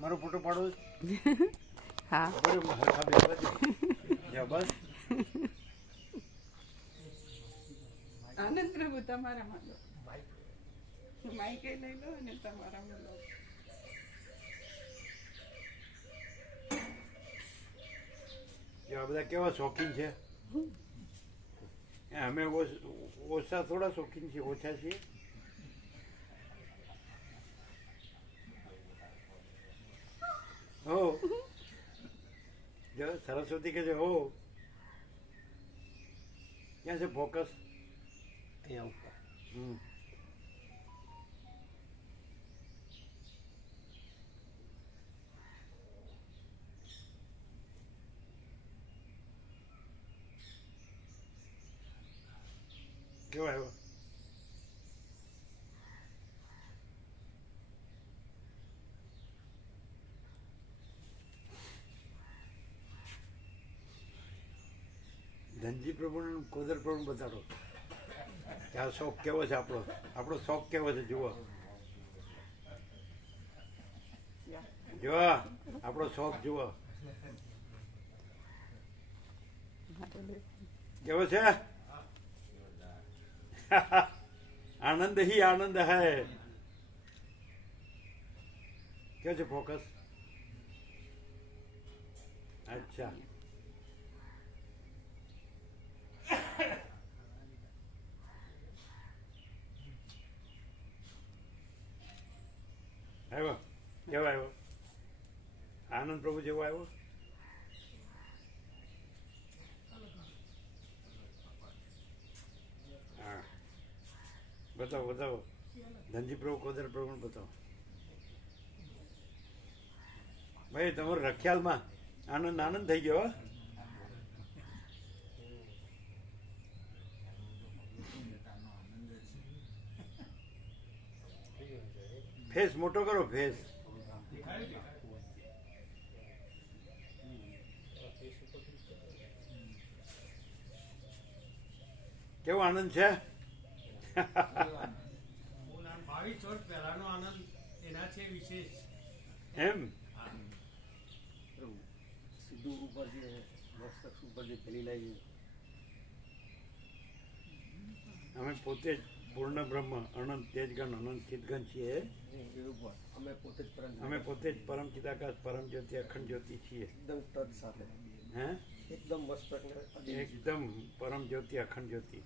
મારો ફોટો પાડો હા બસ આનંદ પ્રભુ તમારા માં માઈક લઈ લો અને તમારા માં લો. આ બધા કેવા શોખીન છે. અમે ઓછા થોડા શોખીન છીએ, ઓછા છીએ. હો જો સરસ્વતી કે છે હો. ક્યાં છે ફોકસ? અહીંયા ઉપર. કેવો આવ્યો? ધનજી પ્રભુ કોદર પ્રભુ બતાડો કે આ શોખ કેવો છે આપણો. આપણો શોખ કેવો છે જુઓ. જુઓ આપણો શોખ જુઓ કેવો છે. આનંદ ही आनंद है. क्या છે ફોકસ? અચ્છા આવ્યો. કેવો આવ્યો? આનંદ પ્રભુ જેવો આવ્યો. હા બતાવો બતાવો. ધનજી પ્રભુ કોદર પ્રભુ બતાવો. ભાઈ તમારો રખિયાલમાં આનંદ આનંદ થઈ ગયો. ફેસ મોટો કરો. ફેસ કેવો આનંદ છે. 22 વર્ષ પહેલાનો આનંદ એના છે વિશેષ. એમ સીધું ઉપર જે મસ્તક ઉપર જે પેલી લાવી. અમે પોતે જ પૂર્ણ બ્રહ્મ અનંત તેજગણ અનંત ચિતગણ છીએ. અમે પોતે જ પરમ ચિદાકાશ પરમ જ્યોતિ અખંડ જ્યોતિ છીએ. એકદમ તદ સાથે હે એકદમ મસ્તક એકદમ પરમ જ્યોતિ અખંડ જ્યોતિ.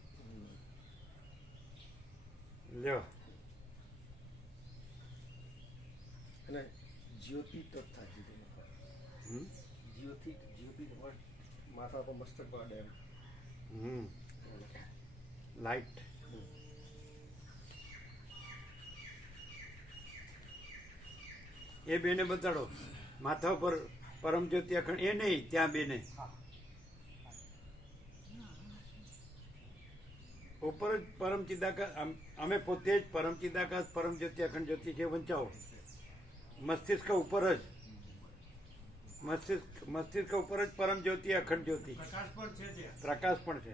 લ્યો અને જ્યોતિ તદ થાય જ્યોતિ જ્યોતિ માથા પર મસ્તક પાડે એમ. લાઈટ એ બેને બતાડો. માથા ઉપર પરમ જ્યોતિ અખંડ એ નહીં, ત્યાં બેને ઉપર જ પરમ ચિદાકાશ. અમે પોતે જ પરમ ચિદાકાશ પરમ જ્યોતિ અખંડ જ્યોતિ છે. વંચાવો મસ્તિષ્ક ઉપર જ. મસ્તિષ્ક ઉપર જ પરમ જ્યોતિ અખંડ જ્યોતિ પ્રકાશ પણ છે ત્યાં. પ્રકાશ પણ છે.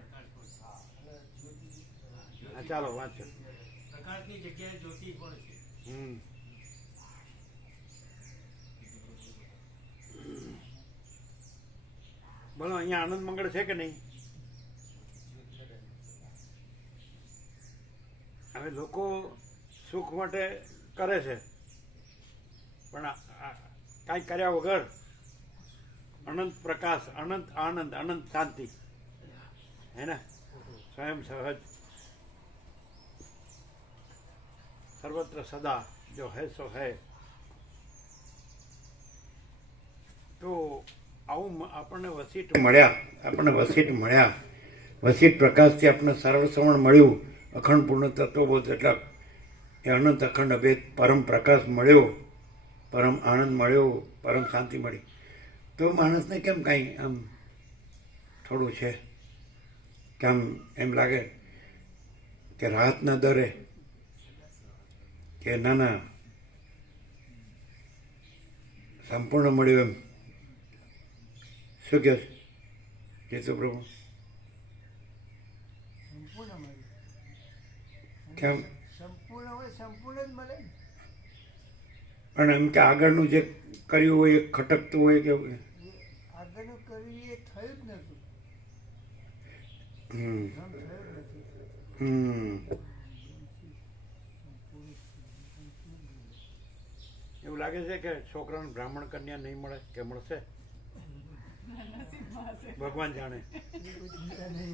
હા ચાલો વાંચો. પ્રકાશની જગ્યાએ જ્યોતિ પણ છે. બોલો અહીંયા આનંદ મંગળ છે કે નહીં? હવે લોકો સુખ માટે કરે છે પણ કાંઈ કર્યા વગર અનંત પ્રકાશ અનંત આનંદ અનંત શાંતિ હે ને સ્વયં સહજ સર્વત્ર સદા જો હૈ સો હૈ. તો આવું આપણને વસીઠ મળ્યા. વસીઠ પ્રકાશથી આપણને સરળ શ્રવણ મળ્યું. અખંડ પૂર્ણ તત્વબોધ એટલે એ અનંત અખંડ અભેદ પરમ પ્રકાશ મળ્યો, પરમ આનંદ મળ્યો, પરમ શાંતિ મળી. તો માણસને કેમ કાંઈ આમ થોડું છે કે આમ એમ લાગે કે રાહત ના દરે કે ના ના સંપૂર્ણ મળ્યું એમ. શું કહે છે જીતુ પ્રભુ? કેમ સંપૂર્ણ હોય સંપૂર્ણ જ મળે. પણ એમ કે આગળનું જે કર્યું હોય એ ખટકતું હોય કે આગળનું કર્યું એ થયું જ નતું. હમ ધ્યાન થયું જ નથી. હમ એવું લાગે છે કે છોકરાને બ્રાહ્મણ કન્યા નહીં મળે કે મળશે નસીબમાં હશે. ભગવાન જાણે. એ કોઈ ચિંતા નહીં.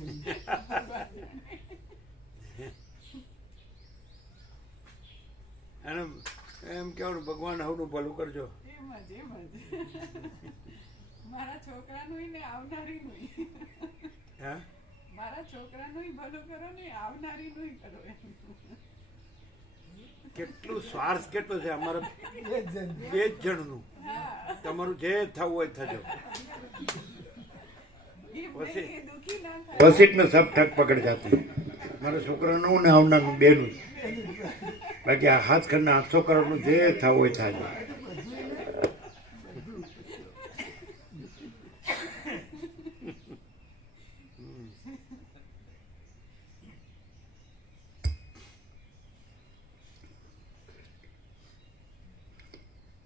અને એમ કહેવાનું ભગવાન હવનું ભલું કરજો. એમ જ મારા છોકરાનું ને આવનારીનું હા મારા છોકરાનું ભલું કરો ને આવનારીનું કરો એમ. કેટલું સ્વાર્થ કેટલો છે અમારા એ જ જણ. બે જ જણનું. તમારું જે થવું હોય થજો. એમ નહીં કે દુઃખી ના થાય. વસીટને સબ ઠક પકડ જાતી મારા છોકરાનું ને આવનારનું બેનું બાકી આ હાથ કરીને 800 કરોડનું જે થવું હોય થાજો.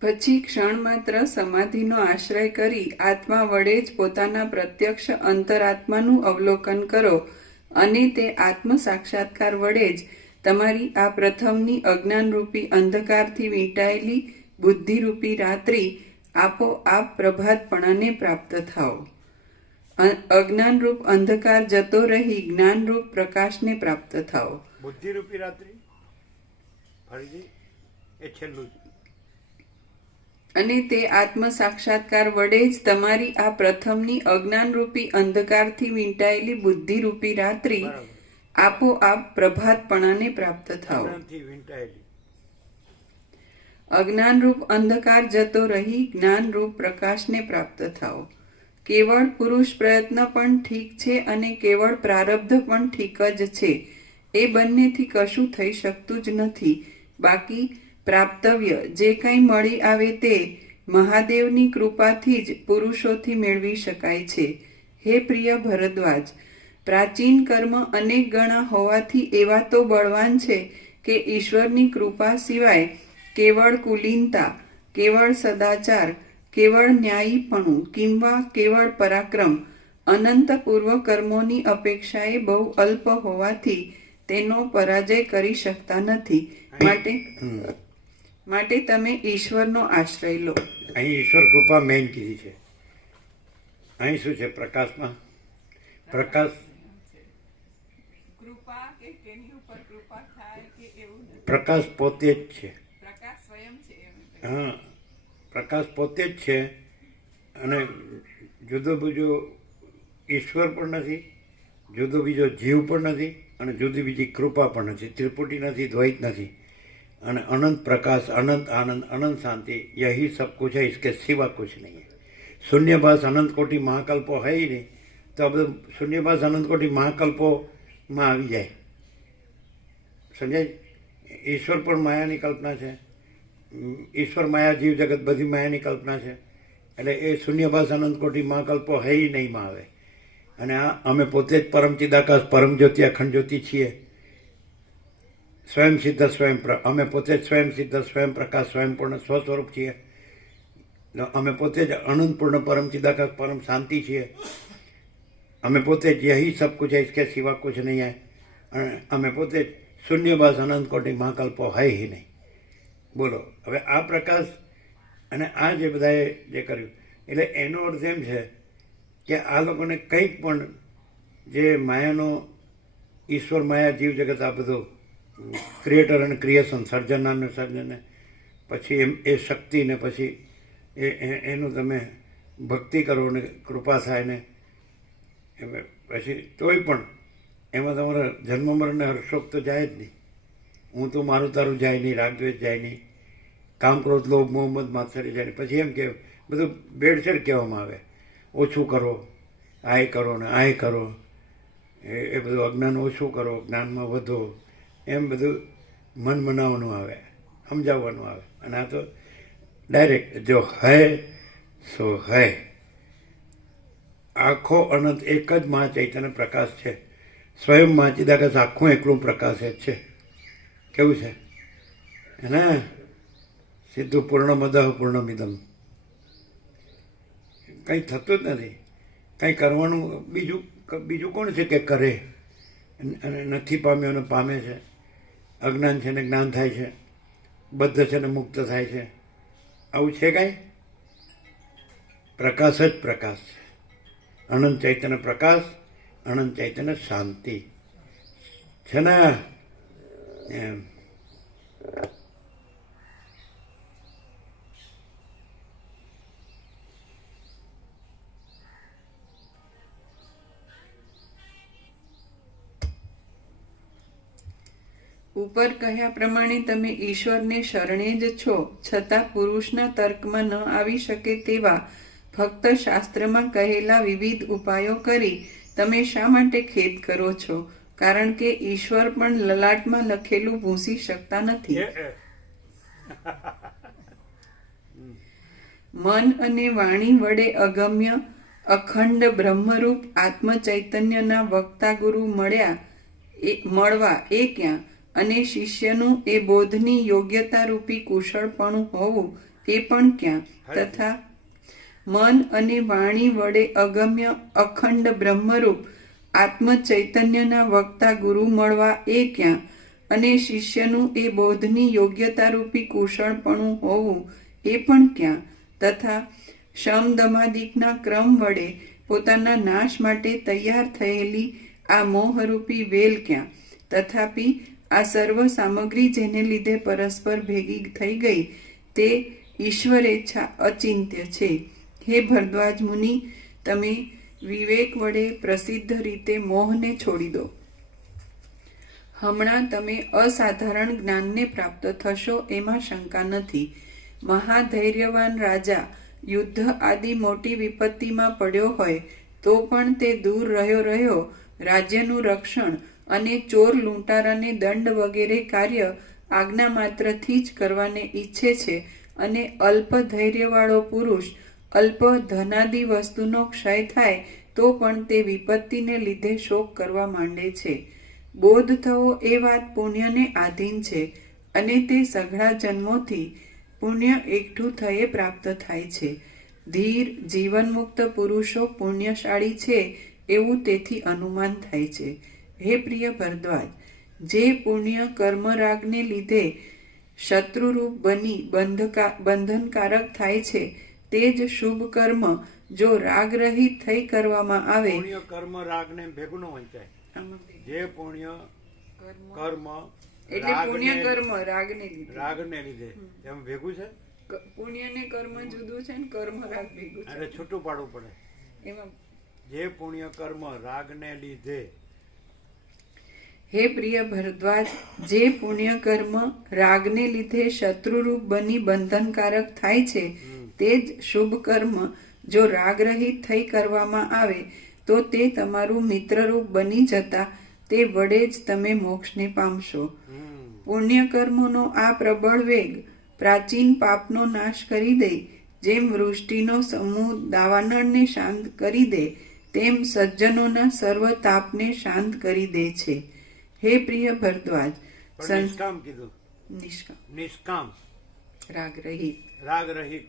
પછી ક્ષણમાત્ર સમાધિનો આશ્રય કરી આત્મા વડે જ પોતાના પ્રત્યક્ષ અંતરાત્માનું અવલોકન કરો અને તે આત્મ સાક્ષાત્કાર વડે જ તમારી આ પ્રથમની અજ્ઞાનરૂપી અંધકારથી વીંટાયેલી બુદ્ધિરૂપી રાત્રિ આપોઆપ પ્રભાતપણાને પ્રાપ્ત થાઓ. અજ્ઞાનરૂપ અંધકાર જતો રહી જ્ઞાનરૂપ પ્રકાશને પ્રાપ્ત થાઓ. બુદ્ધિરૂપી રાત્રિ ફરીથી એ છેલ્લું છે. અને તે આત્મ સાક્ષાત્કાર વડે જ તમારી આ પ્રથમની અજ્ઞાનરૂપી અંધકારથી વીંટાયેલી બુદ્ધિરૂપી રાત્રિ બરાબર. આપોઆપ પ્રભાતપણાને પ્રાપ્ત થાઓ. અજ્ઞાનથી વીંટાયેલી. અજ્ઞાનરૂપ અંધકાર જતો રહી જ્ઞાનરૂપ પ્રકાશને પ્રાપ્ત થાઓ. કેવળ પુરુષ પ્રયત્ન પણ ઠીક છે અને કેવળ પ્રારબ્ધ પણ ઠીક જ છે. એ બંનેથી કશું થઈ શકતું જ નથી. બાકી પ્રાપ્તવ્ય જે કંઈ મળી આવે તે મહાદેવની કૃપાથી જ પુરુષોથી મેળવી શકાય છે. હે પ્રિય ભરદ્વાજ, પ્રાચીન કર્મ અનેક ગણા હોવાથી એવા તો બળવાન છે કે ઈશ્વરની કૃપા સિવાય કેવળ કુલીનતા, કેવળ સદાચાર, કેવળ ન્યાયીપણું કિંવા કેવળ પરાક્રમ અનંત પૂર્વ કર્મોની અપેક્ષાએ બહુ અલ્પ હોવાથી તેનો પરાજય કરી શકતા નથી. માટે તમે ઈશ્વરનો આશ્રય લો. અહીં ઈશ્વર કૃપા મેઇન કીધી છે. અહીં શું છે પ્રકાશમાં? પ્રકાશ કૃપા કે તેની ઉપર કૃપા થાય કે એવું નથી. પ્રકાશ પોતે જ છે. પ્રકાશ સ્વયં છે એમ. હા, પ્રકાશ પોતે જ છે અને જુદો બીજો ઈશ્વર પણ નથી, જુદો બીજો જીવ પણ નથી અને જુદી બીજી કૃપા પણ નથી, ત્રિપુટી નથી, દ્વૈત નથી અને અનંત પ્રકાશ, અનંત આનંદ, અનંત शांति, यही सब कुछ है, इसके सिवा कुछ नहीं है. शून्यभास अनंत कोटि महाकल्पो है ही नहीं, तो अब शून्यभास अनंत कोटि महाकल्पोમાં આવી જાય. સમજાય? ઈશ્વર પણ માયાની કલ્પના છે, ઈશ્વર માયા જીવ જગત બધી માયાની કલ્પના છે. એટલે એ શૂન્યભાસ અનંત કોટી મહાકલ્પો હે ય નહીંમાં આવે. અને આ અમે પોતે જ પરમ ચિદાકાશ, પરમ જ્યોતિ, અખંડ જ્યોતિ છીએ. સ્વયં સિદ્ધ, અમે પોતે જ સ્વયં સિદ્ધ, સ્વયં પ્રકાશ, સ્વયં પૂર્ણ સ્વ સ્વરૂપ છીએ. અમે પોતે જ અનંત પૂર્ણ પરમ ચિદાકાશ, પરમ શાંતિ છીએ. અમે પોતે જ યહી સબ કુછ है, इसके सिवा कुछ नहीं है. અને અમે પોતે જ શૂન્યભાસ અનંત કોટી મહાકલ્પો હૈ હિ નહીં. બોલો હવે આ પ્રકાશ અને આ જે બધાએ જે કર્યું એટલે એનો અર્થ એમ છે કે આ લોકોને કંઈક પણ જે માયાનો ઈશ્વર માયા જીવ જગત આ બધું ક્રિએટર અને ક્રિએશન, સર્જન અને સર્જન, પછી એ શક્તિને પછી એનું તમે ભક્તિ કરો ને કૃપા થાય ને પછી તોય પણ એમાં તમારા જન્મ મરણને હર્ષોક તો જાય જ નહીં. હું તો મારું તારું જાય નહીં, રાગદ્વેષ જાય નહીં, કામ ક્રોધ લોભ મોહમ્મદ માત્સર્ય જાય નહીં. પછી એમ કે બધું બેડસેડ કહેવામાં આવે, ઓછું કરો, આય કરો ને આય કરો, એ બધું અજ્ઞાન ઓછું કરો, જ્ઞાનમાં વધો, એમ બધું મન મનાવવાનું આવે, સમજાવવાનું આવે. અને આ તો ડાયરેક્ટ જો હૈ સો હૈ. આખો અનંત એક જ મહાચૈતન્ય પ્રકાશ છે. સ્વયં મહાચિદાકાશ આખું એકલું પ્રકાશ જ છે. કેવું છે? હે ને? સીધું પૂર્ણમદ પૂર્ણમિદમ. કંઈ થતું જ નથી. કંઈ કરવાનું બીજું કોણ છે કે કરે અને નથી પામ્યો ને પામે છે. અજ્ઞાન છે ને જ્ઞાન થાય છે, બદ્ધ છે ને મુક્ત થાય છે. આવું છે કાંઈ? પ્રકાશ જ પ્રકાશ છે. અનંત ચૈતન્ય પ્રકાશ, અનંત ચૈતન્ય શાંતિ છે ને એમ. ઉપર કહ્યા પ્રમાણે તમે ઈશ્વરને શરણે જ છો, છતાં પુરુષના તર્કમાં ન આવી શકે તેવા ફક્ત શાસ્ત્રમાં કહેલા વિવિધ ઉપાયો કરી તમે શા માટે ખેદ કરો છો? કારણ કે ઈશ્વર પણ લલાટમાં લખેલું ભૂંસી શકતા નથી. મન અને વાણી વડે અગમ્ય અખંડ બ્રહ્મરૂપ આત્મ ચૈતન્યના વક્તા ગુરુ મળવા એ ક્યાં? અને શિષ્યનું એ બોધની યોગ્યતા રૂપી કુશળપણું હોવું એ પણ ક્યાં? તથા મન અને વાણી વડે અગમ્ય અખંડ બ્રહ્મરૂપ આત્મ ચૈતન્યના વક્તા ગુરુ મળવા એ ક્યાં? અને શિષ્યનું એ બોધની યોગ્યતા રૂપી કુશળપણું હોવું એ પણ ક્યાં? તથા શમ દમાદિકના ક્રમ વડે પોતાના નાશ માટે તૈયાર થયેલી આ મોહરૂપી વેલ ક્યાં? તથાપિ આ સર્વ સામગ્રી જેને લીધે પરસ્પર ભેગી થઈ ગઈ તે ઈશ્વરેચ્છા અચિંત્ય છે. હે ભરદ્વાજ મુનિ, તમે વિવેક વડે પ્રસિદ્ધ રીતે મોહને છોડી દો. હમણાં તમે અસાધારણ જ્ઞાનને પ્રાપ્ત થશો એમાં શંકા નથી. મહાધૈર્યવાન રાજા યુદ્ધ આદિ મોટી વિપત્તિમાં પડ્યો હોય તો પણ તે દૂર રહ્યો રાજ્યનું રક્ષણ અને ચોર લૂંટારાને દંડ વગેરે કાર્ય આજ્ઞા માત્રથી જ કરવાને ઈચ્છે છે. અને અલ્પ ધૈર્યવાળો પુરુષ અલ્પ ધનાદિ વસ્તુનો ક્ષય થાય તો પણ તે વિપત્તિને લીધે શોક કરવા માંડે છે. બોધ થવો એ વાત પુણ્યને આધીન છે અને તે સઘળા જન્મોથી પુણ્ય એકઠું થયે પ્રાપ્ત થાય છે. ધીર જીવનમુક્ત પુરુષો પુણ્યશાળી છે એવું તેથી અનુમાન થાય છે. હે પ્રિય ભરદ્વાજ, જે પુણ્ય કર્મરાગને લીધે શત્રુરૂપ બની બંધનકારક થાય છે તે જ શુભ કર્મ જો રાગ રહિત થઈ કરવામાં આવે. પુણ્ય કર્મ રાગ ને ભેગું ન વંચાય. જે પુણ્ય કર્મ એટલે પુણ્ય કર્મ રાગને લીધે એમ ભેગું છે. પુણ્ય ને કર્મ જુદું છે ને કર્મ રાગ ભેગું છે. એટલે છૂટું પાડવું પડે. એમાં જે પુણ્ય કર્મ રાગ ને લીધે. હે પ્રિય ભરદ્વાજ, જે પુણ્ય કર્મ રાગને લીધે શત્રુરૂપ બની બંધનકારક થાય છે તે જ શુભ કર્મ જો રાગરહિત થઈ કરવામાં આવે તો તે તમારું મિત્રરૂપ બની જતા તે વડે જ તમે મોક્ષને પામશો. પુણ્ય કર્મોનો આ પ્રબળ વેગ પ્રાચીન પાપનો નાશ કરી દે. જેમ વૃષ્ટિનો સમૂહ દાવાનળને શાંત કરી દે તેમ સજ્જનોના સર્વ તાપને શાંત કરી દે છે. હે પ્રિય ભરદ્વાજ, નિષ્કામ કીધું. નિષ્કામ રાગ રહિત.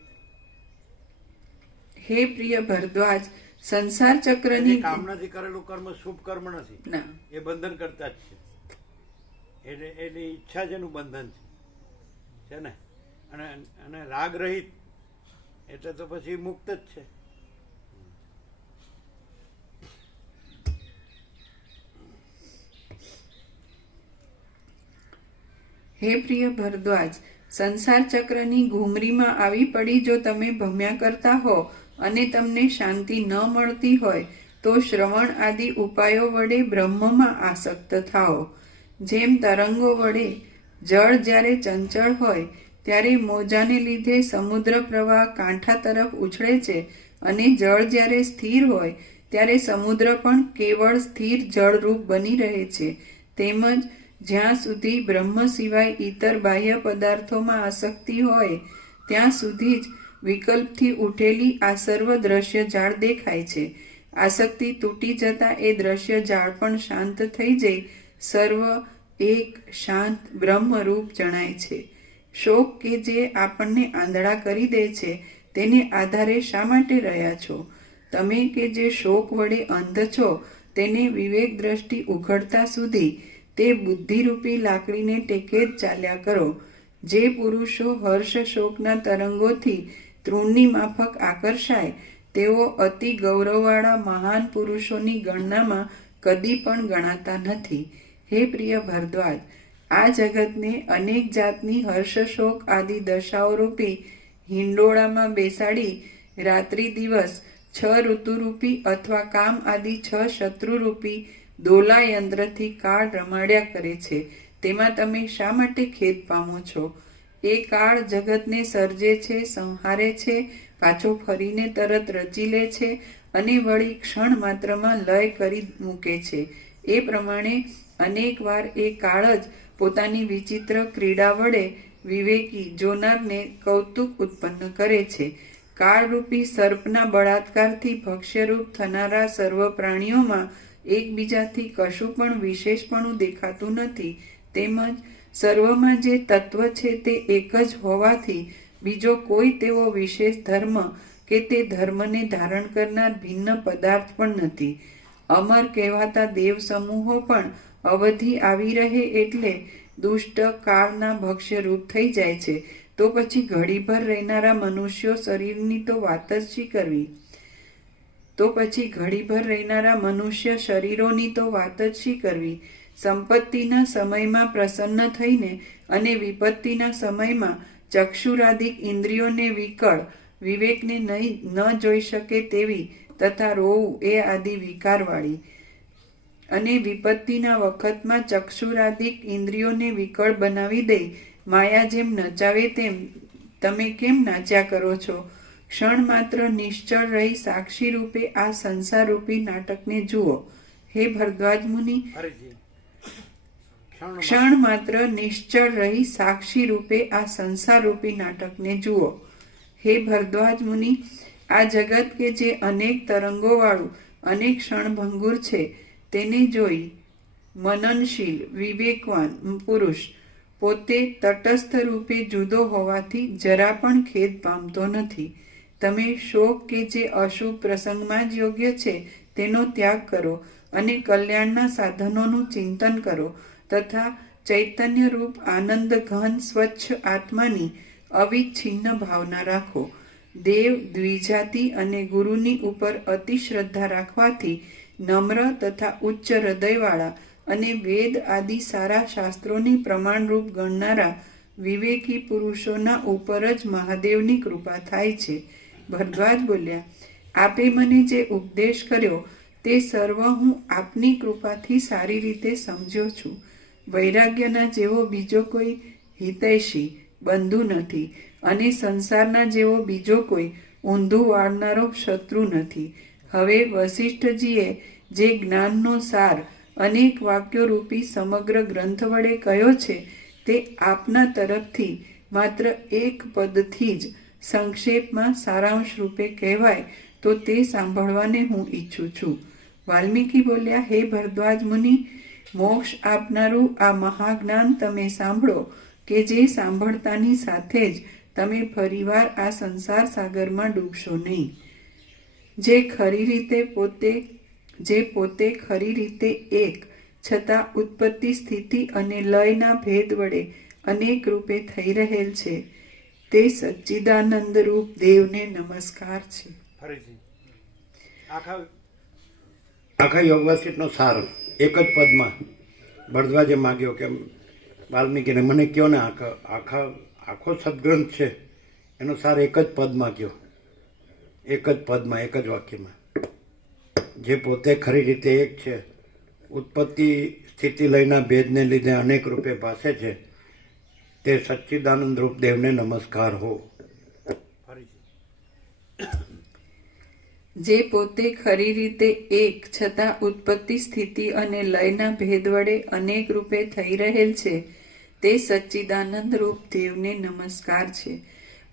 હે પ્રિય ભરદ્વાજ, સંસાર ચક્રની કામનાથી કરેલું કર્મ શુભ કર્મ નથી. ના, એ બંધન કરતા જ છે. એટલે ઈચ્છા જેનું બંધન છે ને. અને રાગ રહિત એટલે તો પછી મુક્ત જ છે. હે પ્રિય ભરદ્વાજ, સંસાર ચક્રની ઘૂમરીમાં આવી પડી જો તમે ભમ્યા કરતા હો અને તમને શાંતિ ન મળતી હોય તો શ્રવણ આદિ ઉપાયો વડે બ્રહ્મમાં આસક્ત થાઓ. જેમ તરંગો વડે જળ જ્યારે ચંચળ હોય ત્યારે મોજાને લીધે સમુદ્ર પ્રવાહ કાંઠા તરફ ઉછળે છે અને જળ જ્યારે સ્થિર હોય ત્યારે સમુદ્ર પણ કેવળ સ્થિર જળરૂપ બની રહે છે, તેમજ જ્યાં સુધી બ્રહ્મ સિવાય ઇતર બાહ્ય પદાર્થોમાં આસક્તિ હોય ત્યાં સુધી જ વિકલ્પથી ઉઠેલી આ સર્વ દ્રશ્ય જાળ દેખાય છે. આસક્તિ તૂટી જતા એ દ્રશ્ય જાળ પણ શાંત થઈ જઈ સર્વ એક શાંત બ્રહ્મરૂપ જણાય છે. શોક કે જે આપણને આંધળા કરી દે છે તેને આધારે શા માટે રહ્યા છો? તમે કે જે શોક વડે અંધ છો, તેને વિવેક દ્રષ્ટિ ઉઘડતા સુધી તે બુદ્ધિરૂપી લાકડીને ટેકે જ ચાલ્યા કરો. જે પુરુષો હર્ષ શોકના તરંગોથી તૃણની માફક આકર્ષાય, તેઓ અતિ ગૌરવવાળા મહાન પુરુષોની ગણનામાં કદી પણ ગણાતા નથી. હે પ્રિય ભરદ્વાજ, આ જગતને અનેક જાતની હર્ષશોક આદિ દશાઓ રૂપી હિંડોળામાં બેસાડી રાત્રિ દિવસ 6 ઋતુરૂપી અથવા કામ આદિ 6 શત્રુરૂપી દોલા યંત્રથી કાળ રમાડ્યા કરે છે. તેમાં તમે શા માટે ખેદ પામો છો? એ કાળ જગતને સર્જે છે, સંહારે છે, પાછો ફરીને તરત રચી લે છે અને વળી ક્ષણ માત્રમાં લય કરી મૂકે છે. એ પ્રમાણે અનેક વાર એ કાળ જ પોતાની વિચિત્ર ક્રીડા વડે વિવેકી જોનારને કૌતુક ઉત્પન્ન કરે છે. કાળરૂપી સર્પના બળાત્કારથી ભક્ષ્યરૂપ થનારા સર્વ પ્રાણીઓમાં એકબીજાથી કશું પણ વિશેષપણું દેખાતું નથી. તેમજ સર્વમાં જે તત્વ છે તે એક જ હોવાથી બીજો કોઈ તેવો વિશેષ ધર્મ કે તે ધર્મને ધારણ કરનાર ભિન્ન પદાર્થ પણ નથી. અમર કહેવાતા દેવ સમૂહો પણ અવધિ આવી રહે એટલે દુષ્ટ કાળના ભક્ષ્યરૂપ થઈ જાય છે. તો પછી ઘડીભર રહેનારા મનુષ્યો શરીરની તો વાત જ શી કરવી? મનુષ્ય શરીરોની તો વાત જ શી કરવી? સંપત્તિના સમયમાં પ્રસન્ન થઈને અને વિપત્તિના સમયમાં ચક્ષુરાદિક ઇન્દ્રિયોને વિકળ, વિવેકને ન જોઈ શકે તેવી તથા રોવું એ આદિ વિકારવાળી, અને વિપત્તિના વખતમાં ચક્ષુરાદિક ઇન્દ્રિયોને વિકળ બનાવી દઈ માયા જેમ નચાવે તેમ તમે કેમ નાચ્યા કરો છો? ક્ષણ માત્ર નિશ્ચળ રહી સાક્ષી રૂપે આ સંસાર રૂપી નાટકને જુઓ. હે ભરદ્વાજ મુનિ, ક્ષણ માત્ર નિશ્ચળ રહી સાક્ષી રૂપે આ સંસાર રૂપી નાટકને જુઓ. હે ભરદ્વાજ મુનિ, આ જગત કે જે અનેક તરંગોવાળું અનેક ક્ષણભંગુર છે, તેને જોઈ મનનશીલ વિવેકવાન પુરુષ પોતે તટસ્થ રૂપે જુદો હોવાથી જરા પણ ખેદ પામતો નથી. તમે શોક કે જે અશુભ પ્રસંગમાં જ યોગ્ય છે તેનો ત્યાગ કરો અને કલ્યાણના સાધનોનું ચિંતન કરો તથા ચૈતન્ય રૂપ આનંદ ઘન સ્વચ્છ આત્માની અવિચ્છિન્ન ભાવના રાખો. દેવ, દ્વિજાતિ અને ગુરુની ઉપર અતિ શ્રદ્ધા રાખવાથી નમ્ર તથા ઉચ્ચ હૃદયવાળા અને વેદ આદિ સારા શાસ્ત્રોની પ્રમાણરૂપ ગણનારા વિવેકી પુરુષોના ઉપર જ મહાદેવની કૃપા થાય છે. ભરદ્વાજ બોલ્યા, આપે મને જે ઉપદેશ કર્યો તે સર્વ હું આપની કૃપાથી સારી રીતે સમજ્યો છું. વૈરાગ્યના જેવો બીજો કોઈ હિતૈષી બંધુ નથી અને સંસારના જેવો બીજો કોઈ ઊંધું વાળનારો શત્રુ નથી. હવે વશિષ્ઠજીએ જે જ્ઞાનનો સાર અનેક વાક્યો રૂપી સમગ્ર ગ્રંથ વડે કહ્યો છે તે આપના તરફથી માત્ર એક પદથી જ સંક્ષેપમાં સારાંશ રૂપે કહેવાય તો તે સાંભળવાને હું ઈચ્છું છું. વાલ્મીકી બોલ્યા, હે ભરદ્વાજ મુનિ, મોક્ષ આપનારું આ મહાજ્ઞાન તમે સાંભળો કે જે સાંભળતાની સાથે જ તમે ફરીવાર આ સંસાર સાગરમાં ડૂબશો નહીં. જે પોતે ખરી રીતે એક છતાં ઉત્પત્તિ સ્થિતિ અને લયના ભેદ વડે અનેક રૂપે થઈ રહેલ છે તે સચ્ચિદાનંદ રૂપ દેવને નમસ્કાર છે. આખા યોગવાસિતનો સાર એક જ પદમાં ભરદ્વાજે માગ્યો કે વાલ્મીકીને મને કયો ને આખો સદગ્રંથ છે એનો સાર એક જ પદ માગ્યો, એક જ પદમાં, એક જ વાક્યમાં. જે પોતે ખરી રીતે એક છે, ઉત્પત્તિ સ્થિતિ લયના ભેદને લીધે અનેક રૂપે ભાસે છે, તે સચ્ચિદાનંદ રૂપ દેવને નમસ્કાર હો. જે પોતે ખરી રીતે એક છતાં ઉત્પત્તિ સ્થિતિ અને લયના ભેદ વડે અનેક રૂપે થઈ રહેલ છે તે સચ્ચિદાનંદ રૂપ દેવને નમસ્કાર છે.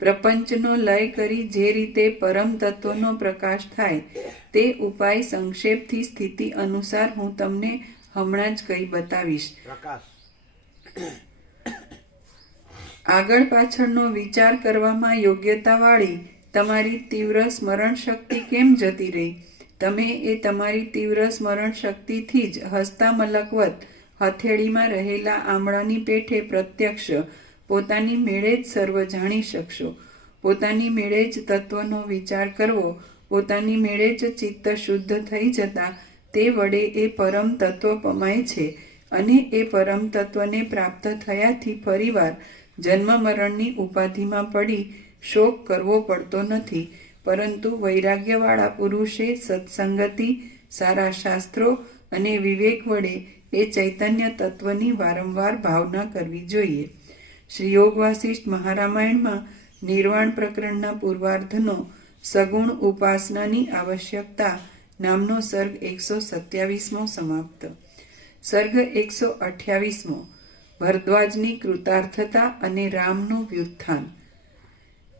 પ્રપંચનો લય કરી જે રીતે પરમ તત્વનો પ્રકાશ થાય તે ઉપાય સંક્ષેપથી સ્થિતિ અનુસાર હું તમને હમણાં જ કહી બતાવીશ. આગળ પાછળનો વિચાર કરવામાં યોગ્યતાવાળી તમારી તીવ્ર સ્મરણ શક્તિ કેમ જતી રહી? તમે એ તમારી તીવ્ર સ્મરણ શક્તિથી જ હસતા મલકવત હથેળીમાં રહેલા આમળાની પેઠે પ્રત્યક્ષ પોતાની મેળે જ સર્વ જાણી શકશો. પોતાની મેળે જ તત્વનો વિચાર કરવો, પોતાની મેળે જ ચિત્ત શુદ્ધ થઈ જતા તે વડે એ પરમ તત્વ પમાય છે અને એ પરમ તત્વને પ્રાપ્ત થયાથી ફરીવાર જન્મ મરણની ઉપાધિમાં પડી શોક કરવો પડતો નથી. પરંતુ વૈરાગ્યવાળા પુરુષે સત્સંગતિ, સારા શાસ્ત્રો અને વિવેક વડે એ ચૈતન્ય તત્વની વારંવાર ભાવના કરવી જોઈએ. શ્રી યોગ વાસિષ્ઠ મહારામાયણમાં નિર્વાણ પ્રકરણના પૂર્વાર્ધનો સગુણ ઉપાસનાની આવશ્યકતા નામનો સર્ગ 127મો સમાપ્ત. સર્ગ 128મો ભરદ્વાજની કૃતાર્થતા અને રામનું વ્યુત્થાન.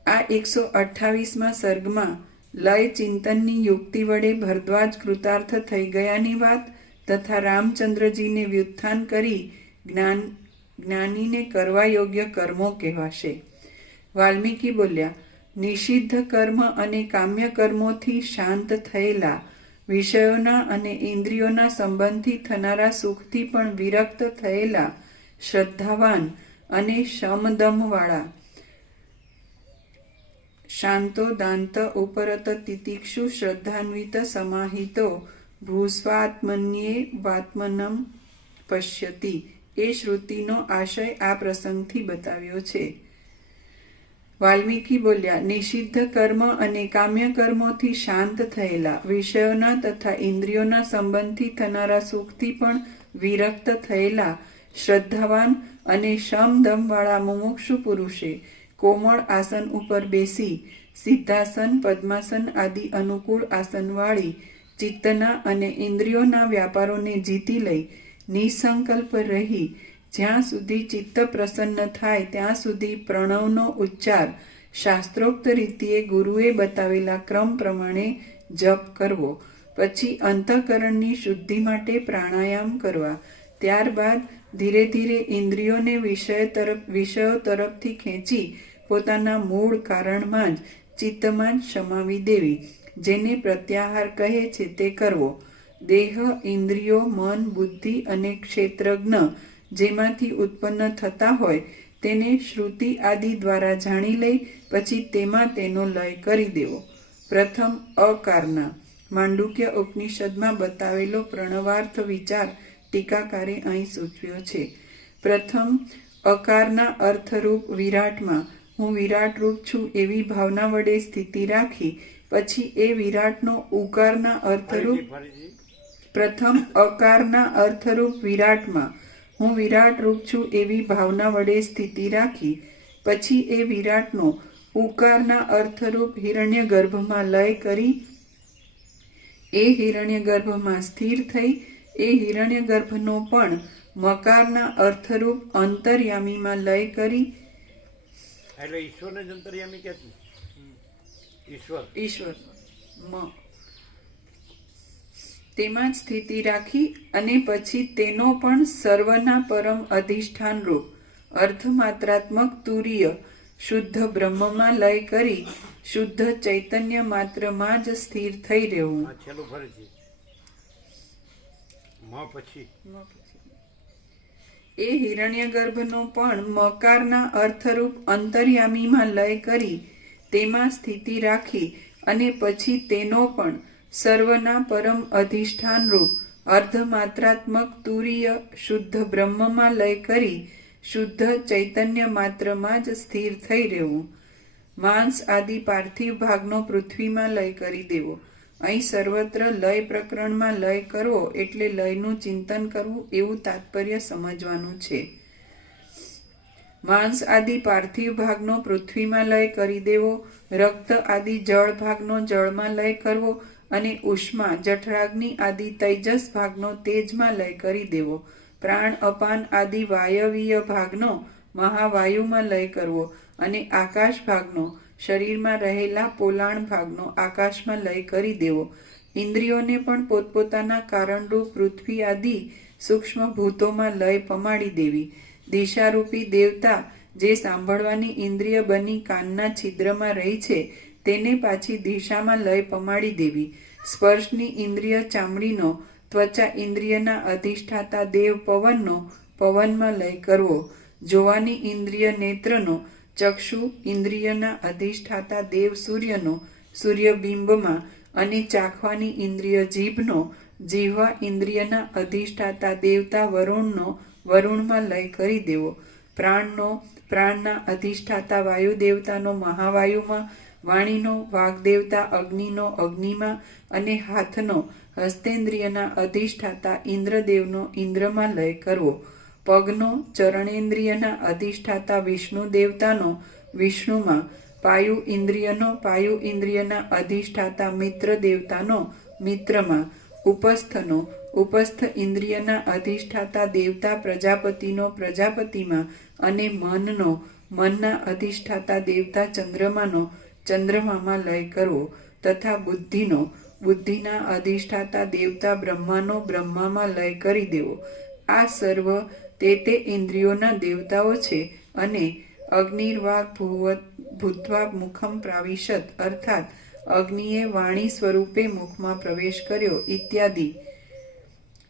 આ 128મા સર્ગમાં લય ચિંતનની યુક્તિ વડે ભરદ્વાજ કૃતાર્થ થઈ ગયાની વાત તથા રામચંદ્રજીને વ્યુત્થાન કરી જ્ઞાનીને કરવા યોગ્ય કર્મો કહેવાશે. વાલ્મીકી બોલ્યા, નિષિદ્ધ કર્મ અને કામ્ય કર્મોથી શાંત થયેલા, વિષયોના અને ઇન્દ્રિયોના સંબંધથી થનારા સુખથી પણ વિરક્ત થયેલા, શ્રદ્ધાવાન અને શમદમવાળા, શાંતો દાંત ઉપરત તિતિક્ષુ શ્રદ્ધાન્વિત સમાહિતો ભૂસ્વાત્મન્યે વાત્મનમ પશ્યતિ. એ શ્રુતિનો આશય આ પ્રસંગથી બતાવ્યો છે. વાલ્મીકી બોલ્યા, નિષિદ્ધ કર્મ અને કામ્ય કર્મોથી શાંત થયેલા, વિષયોના તથા ઇન્દ્રિયોના સંબંધથી થનારા સુખથી પણ વિરક્ત થયેલા, શ્રદ્ધાવાન અને શમદમવાળા મુમુક્ષુ પુરુષે કોમળ આસન ઉપર બેસી સિદ્ધાસન, પદ્માસન આદિ અનુકૂળ આસનવાળી ચિત્તના અને ઇન્દ્રિયોના વ્યાપારોને જીતી લઈ નિસંકલ્પ રહી જ્યાં સુધી ચિત્ત પ્રસન્ન થાય ત્યાં સુધી પ્રણવનો ઉચ્ચાર શાસ્ત્રોક્ત રીતિએ ગુરુએ બતાવેલા ક્રમ પ્રમાણે જપ કરવો. પછી અંતઃકરણની શુદ્ધિ માટે પ્રાણાયામ કરવા. ત્યારબાદ ધીરે ધીરે ઇન્દ્રિયોને વિષયો તરફથી ખેંચી પોતાના મૂળ કારણમાં જ ચિત્તમાં જ સમાવી દેવી. જેને પ્રત્યાહાર કહે છે તે કરવો. દેહ, ઇન્દ્રિયો, મન, બુદ્ધિ અને ક્ષેત્રજ્ઞ જેમાંથી ઉત્પન્ન થતા હોય તેને શ્રુતિ આદિ દ્વારા જાણી લઈ પછી તેમાં તેનો લય કરી દેવો. પ્રથમ અકારના માંડુક્ય ઉપનિષદમાં બતાવેલો પ્રણવાર્થ વિચાર ટીકાકારે અહીં સૂચવ્યો છે. પ્રથમ અકારના અર્થરૂપ વિરાટમાં હું વિરાટ રૂપ છું એવી ભાવના વડે સ્થિતિ રાખી પછી એ વિરાટનો ઉકારના અર્થરૂપ પ્રથમ અકારના અર્થરૂપ વિરાટમાં હું વિરાટ રૂપ છું એવી ભાવના વડે સ્થિતિ રાખી પછી એ વિરાટનો ઉકારના અર્થરૂપ હિરણ્યગર્ભમાં લય કરી એ હિરણ્યગર્ભમાં સ્થિર થઈ એ હિરણ્યગર્ભનો પણ મકારના અર્થરૂપ અંતર્યામીમાં લય કરી એટલે ઈશ્વરને જ અંતર્યામી કે ઈશ્વર તેમાં જ સ્થિતિ રાખી અને પછી તેનો પણ સર્વના પરમ અધિષ્ઠાન રૂપ અર્ધમાત્રાત્મક તુરીય શુદ્ધ બ્રહ્મમાં લય કરી શુદ્ધ ચૈતન્ય માત્રમાં જ સ્થિર થઈ રહેવું. છેલ્લું ફરીથી પછી એ હિરણ્યગર્ભનો પણ મકારના અર્થરૂપ અંતર્યામીમાં લય કરી તેમાં સ્થિતિ રાખી અને પછી તેનો પણ સર્વના પરમ અધિષ્ઠાન રૂપ અર્ધમાત્રાત્મક તુરીય શુદ્ધ બ્રહ્મમાં લય કરી શુદ્ધ ચૈતન્ય માત્રમાં જ સ્થિર થઈ રહેવું. માંસ આદિ પાર્થિવ ભાગનો પૃથ્વીમાં લય કરી દેવો. અહીં સર્વત્ર લય પ્રકરણમાં લય કરવો એટલે લયનું ચિંતન કરવું એવું તાત્પર્ય સમજવાનું છે. માંસ આદિ પાર્થિવ ભાગનો પૃથ્વીમાં લય કરી દેવો, રક્ત આદિ જળ ભાગનો જળમાં લય કરવો અને ઉષ્મા જઠરાગ્નિ આદિ તૈજસ ભાગનો તેજમાં લય કરી દેવો. પ્રાણ અપાન આદિ વાયવીય ભાગનો મહાવાયુમાં લય કરવો અને આકાશ ભાગનો શરીરમાં રહેલા પોલાણ ભાગનો આકાશમાં લય કરી દેવો. ઇન્દ્રિયોને પણ પોતપોતાના કારણરૂપ પૃથ્વી આદિ સૂક્ષ્મ ભૂતોમાં લય પમાડી દેવી. દિશારૂપી દેવતા જે સાંભળવાની ઇન્દ્રિય બની કાનના છિદ્રમાં રહી છે તેને પાછી દિશામાં લય પમાડી દેવી. સ્પર્શની ઇન્દ્રિય ચામડીનો, ત્વચા ઇન્દ્રિયના અધિષ્ઠાતા દેવ પવનનો પવનમાં લય કરવો. જોવાની ઇન્દ્રિય નેત્રનો, ચક્ષુ ઇન્દ્રિયના અધિષ્ઠાતા દેવ સૂર્યનો સૂર્યબિંબમાં અને ચાખવાની ઇન્દ્રિય જીભનો, જીહ્વા ઇન્દ્રિયના અધિષ્ઠાતા દેવતા વરુણનો વરુણમાં લય કરી દેવો. પ્રાણનો, પ્રાણના અધિષ્ઠાતા વાયુ દેવતાનો મહાવાયુમાં, વાણીનો, વાગ્દેવતા અગ્નિનો અગ્નિમાં અને હાથનો, હસ્તેન્દ્રિયના અધિષ્ઠાતા ઇન્દ્રદેવનો ઇન્દ્રમાં લય કરવો. પગનો, ચરણેન્દ્રિયના અધિષ્ઠાતા વિષ્ણુ દેવતાનો વિષ્ણુમાં, પાયુ ઇન્દ્રિયનો, પાયુ ઇન્દ્રિયના અધિષ્ઠાતા મિત્ર દેવતાનો મિત્રમાં, ઉપસ્થનો, ઉપસ્થ ઇન્દ્રિયના અધિષ્ઠાતા દેવતા પ્રજાપતિનો પ્રજાપતિમાં અને મનનો, મનના અધિષ્ઠાતા દેવતા ચંદ્રમાનો ચંદ્રમામાં લય કરવો. તથા બુદ્ધિનો, બુદ્ધિના અધિષ્ઠાતા દેવતા બ્રહ્માનો બ્રહ્મામાં લય કરી દેવો. આ સર્વ તે ઇન્દ્રિયોના દેવતાઓ છે. અને અગ્નિર્વાગ ભૂત્વા મુખમ પ્રાવિશત, અર્થાત અગ્નિએ વાણી સ્વરૂપે મુખમાં પ્રવેશ કર્યો ઇત્યાદિ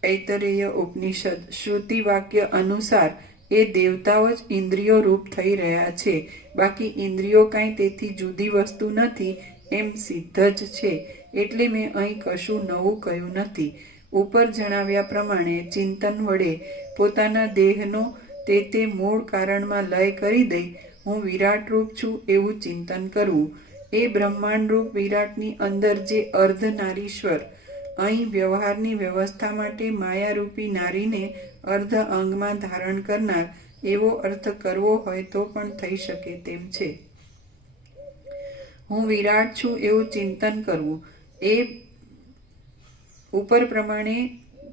ઐતરેય ઉપનિષદ શ્રુતિ વાક્ય અનુસાર એ દેવતાઓ જ ઇન્દ્રિયો રૂપ થઈ રહ્યા છે. બાકી ઇન્દ્રિયો કાંઈ તેથી જુદી વસ્તુ નથી એમ સિદ્ધ જ છે. એટલે મેં અહીં કશું નવું કહ્યું નથી. ઉપર જણાવ્યા પ્રમાણે ચિંતન વડે પોતાના દેહનો તે મૂળ કારણમાં લય કરી દઈ હું વિરાટ રૂપ છું એવું ચિંતન કરવું. એ બ્રહ્માંડ રૂપ વિરાટની અંદર જે અર્ધનારીશ્વર, અહીં વ્યવહારની વ્યવસ્થા માટે માયારૂપી નારીને અર્ધ અંગમાં ધારણ કરનાર એવો અર્થ કરવો હોય તો પણ થઈ શકે તેમ છે. હું વિરાટ છું એવું ચિંતન કરવું. એ ઉપર પ્રમાણે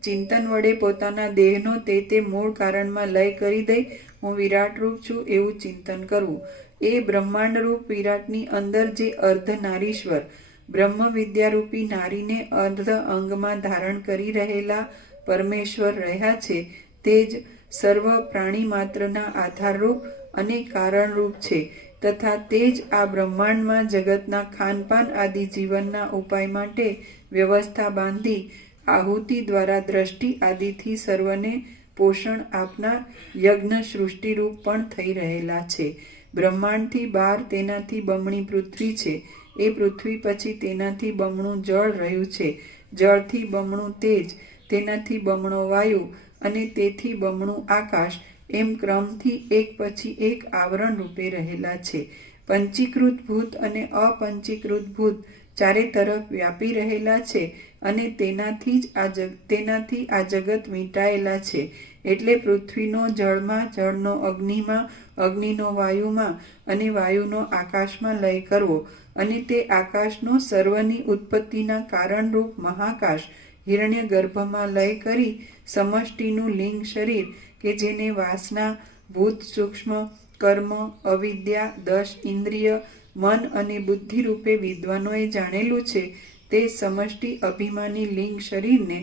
ચિંતન વડે પોતાના દેહનો તે મૂળ કારણમાં લય કરી દઈ હું વિરાટ રૂપ છું એવું ચિંતન કરવું. એ બ્રહ્માંડ રૂપ વિરાટની અંદર જે અર્ધનારીશ્વર બ્રહ્મ વિદ્યારૂપી નારીને અર્ધ અંગમાં ધારણ કરી રહેલા પરમેશ્વર રહ્યા છે તે જ સર્વ પ્રાણી માત્રના આધારરૂપ અને કારણરૂપ છે. તથા તે જ આ બ્રહ્માંડમાં જગતના ખાનપાન આદિ જીવનના ઉપાય માટે વ્યવસ્થા બાંધી આહુતિ દ્વારા દ્રષ્ટિ આદિથી સર્વને પોષણ આપનાર યજ્ઞ સૃષ્ટિરૂપ પણ થઈ રહેલા છે. બ્રહ્માંડથી બહાર તેનાથી બમણી પૃથ્વી છે. એ પૃથ્વી પછી તેનાથી બમણું જળ રહ્યું છે. જળથી બમણું તેજ, તેનાથી બમણો વાયુ અને તેથી બમણું આકાશ એમ ક્રમથી એક પછી એક આવરણ રૂપે રહેલા છે. પંચીકૃત ભૂત અને અપંચીકૃત ભૂત ચારે તરફ વ્યાપી રહેલા છે અને તેનાથી આ જગત વીંટાયેલા છે. એટલે પૃથ્વીનો જળમાં, જળનો અગ્નિમાં, અગ્નિનો વાયુમાં અને વાયુનો આકાશમાં લય કરવો. અને તે આકાશનો સર્વની ઉત્પત્તિના કારણરૂપ મહાકાશ હિરણ્ય ગર્ભમાં લય કરી સમષ્ટિનું લિંગ શરીર કે જેને વાસના, ભૂત સૂક્ષ્મ, કર્મ, અવિદ્યા, 10 ઇન્દ્રિય, મન અને બુદ્ધિ રૂપે વિદ્વાનોએ જાણેલું છે તે સમષ્ટિ અભિમાની લિંગ શરીરને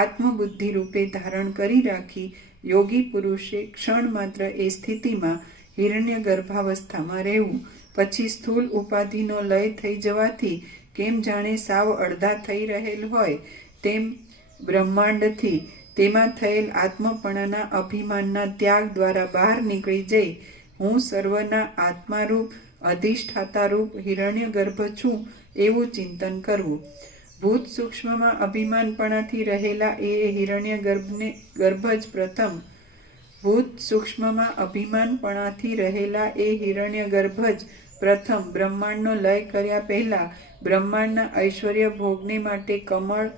આત્મબુદ્ધિ રૂપે ધારણ કરી રાખી યોગી પુરુષે ક્ષણ માત્ર એ સ્થિતિમાં હિરણ્ય ગર્ભાવસ્થામાં રહેવું. પછી સ્થૂળ ઉપાધિનો લય થઈ જવાથી કેમ જાણે સાવ અડધા થઈ રહેલ હોય તેમ બ્રહ્માંડથી તેમાં થયેલ આત્મપણાના અભિમાનના ત્યાગ દ્વારા બહાર નીકળી જઈ હું સર્વના આત્મારૂપ અધિષ્ઠાતારૂપ હિરણ્ય ગર્ભ છું એવું ચિંતન કરવું. ભૂત સૂક્ષ્મમાં અભિમાનપણાથી રહેલા એ હિરણ્ય ગર્ભ જ પ્રથમ ભૂત સૂક્ષ્મમાં અભિમાનપણાથી રહેલા એ હિરણ્ય ગર્ભ જ પ્રથમ બ્રહ્માંડનો લય કર્યા પહેલા બ્રહ્માંડના ઐશ્વર્ય ભોગને માટે કમળ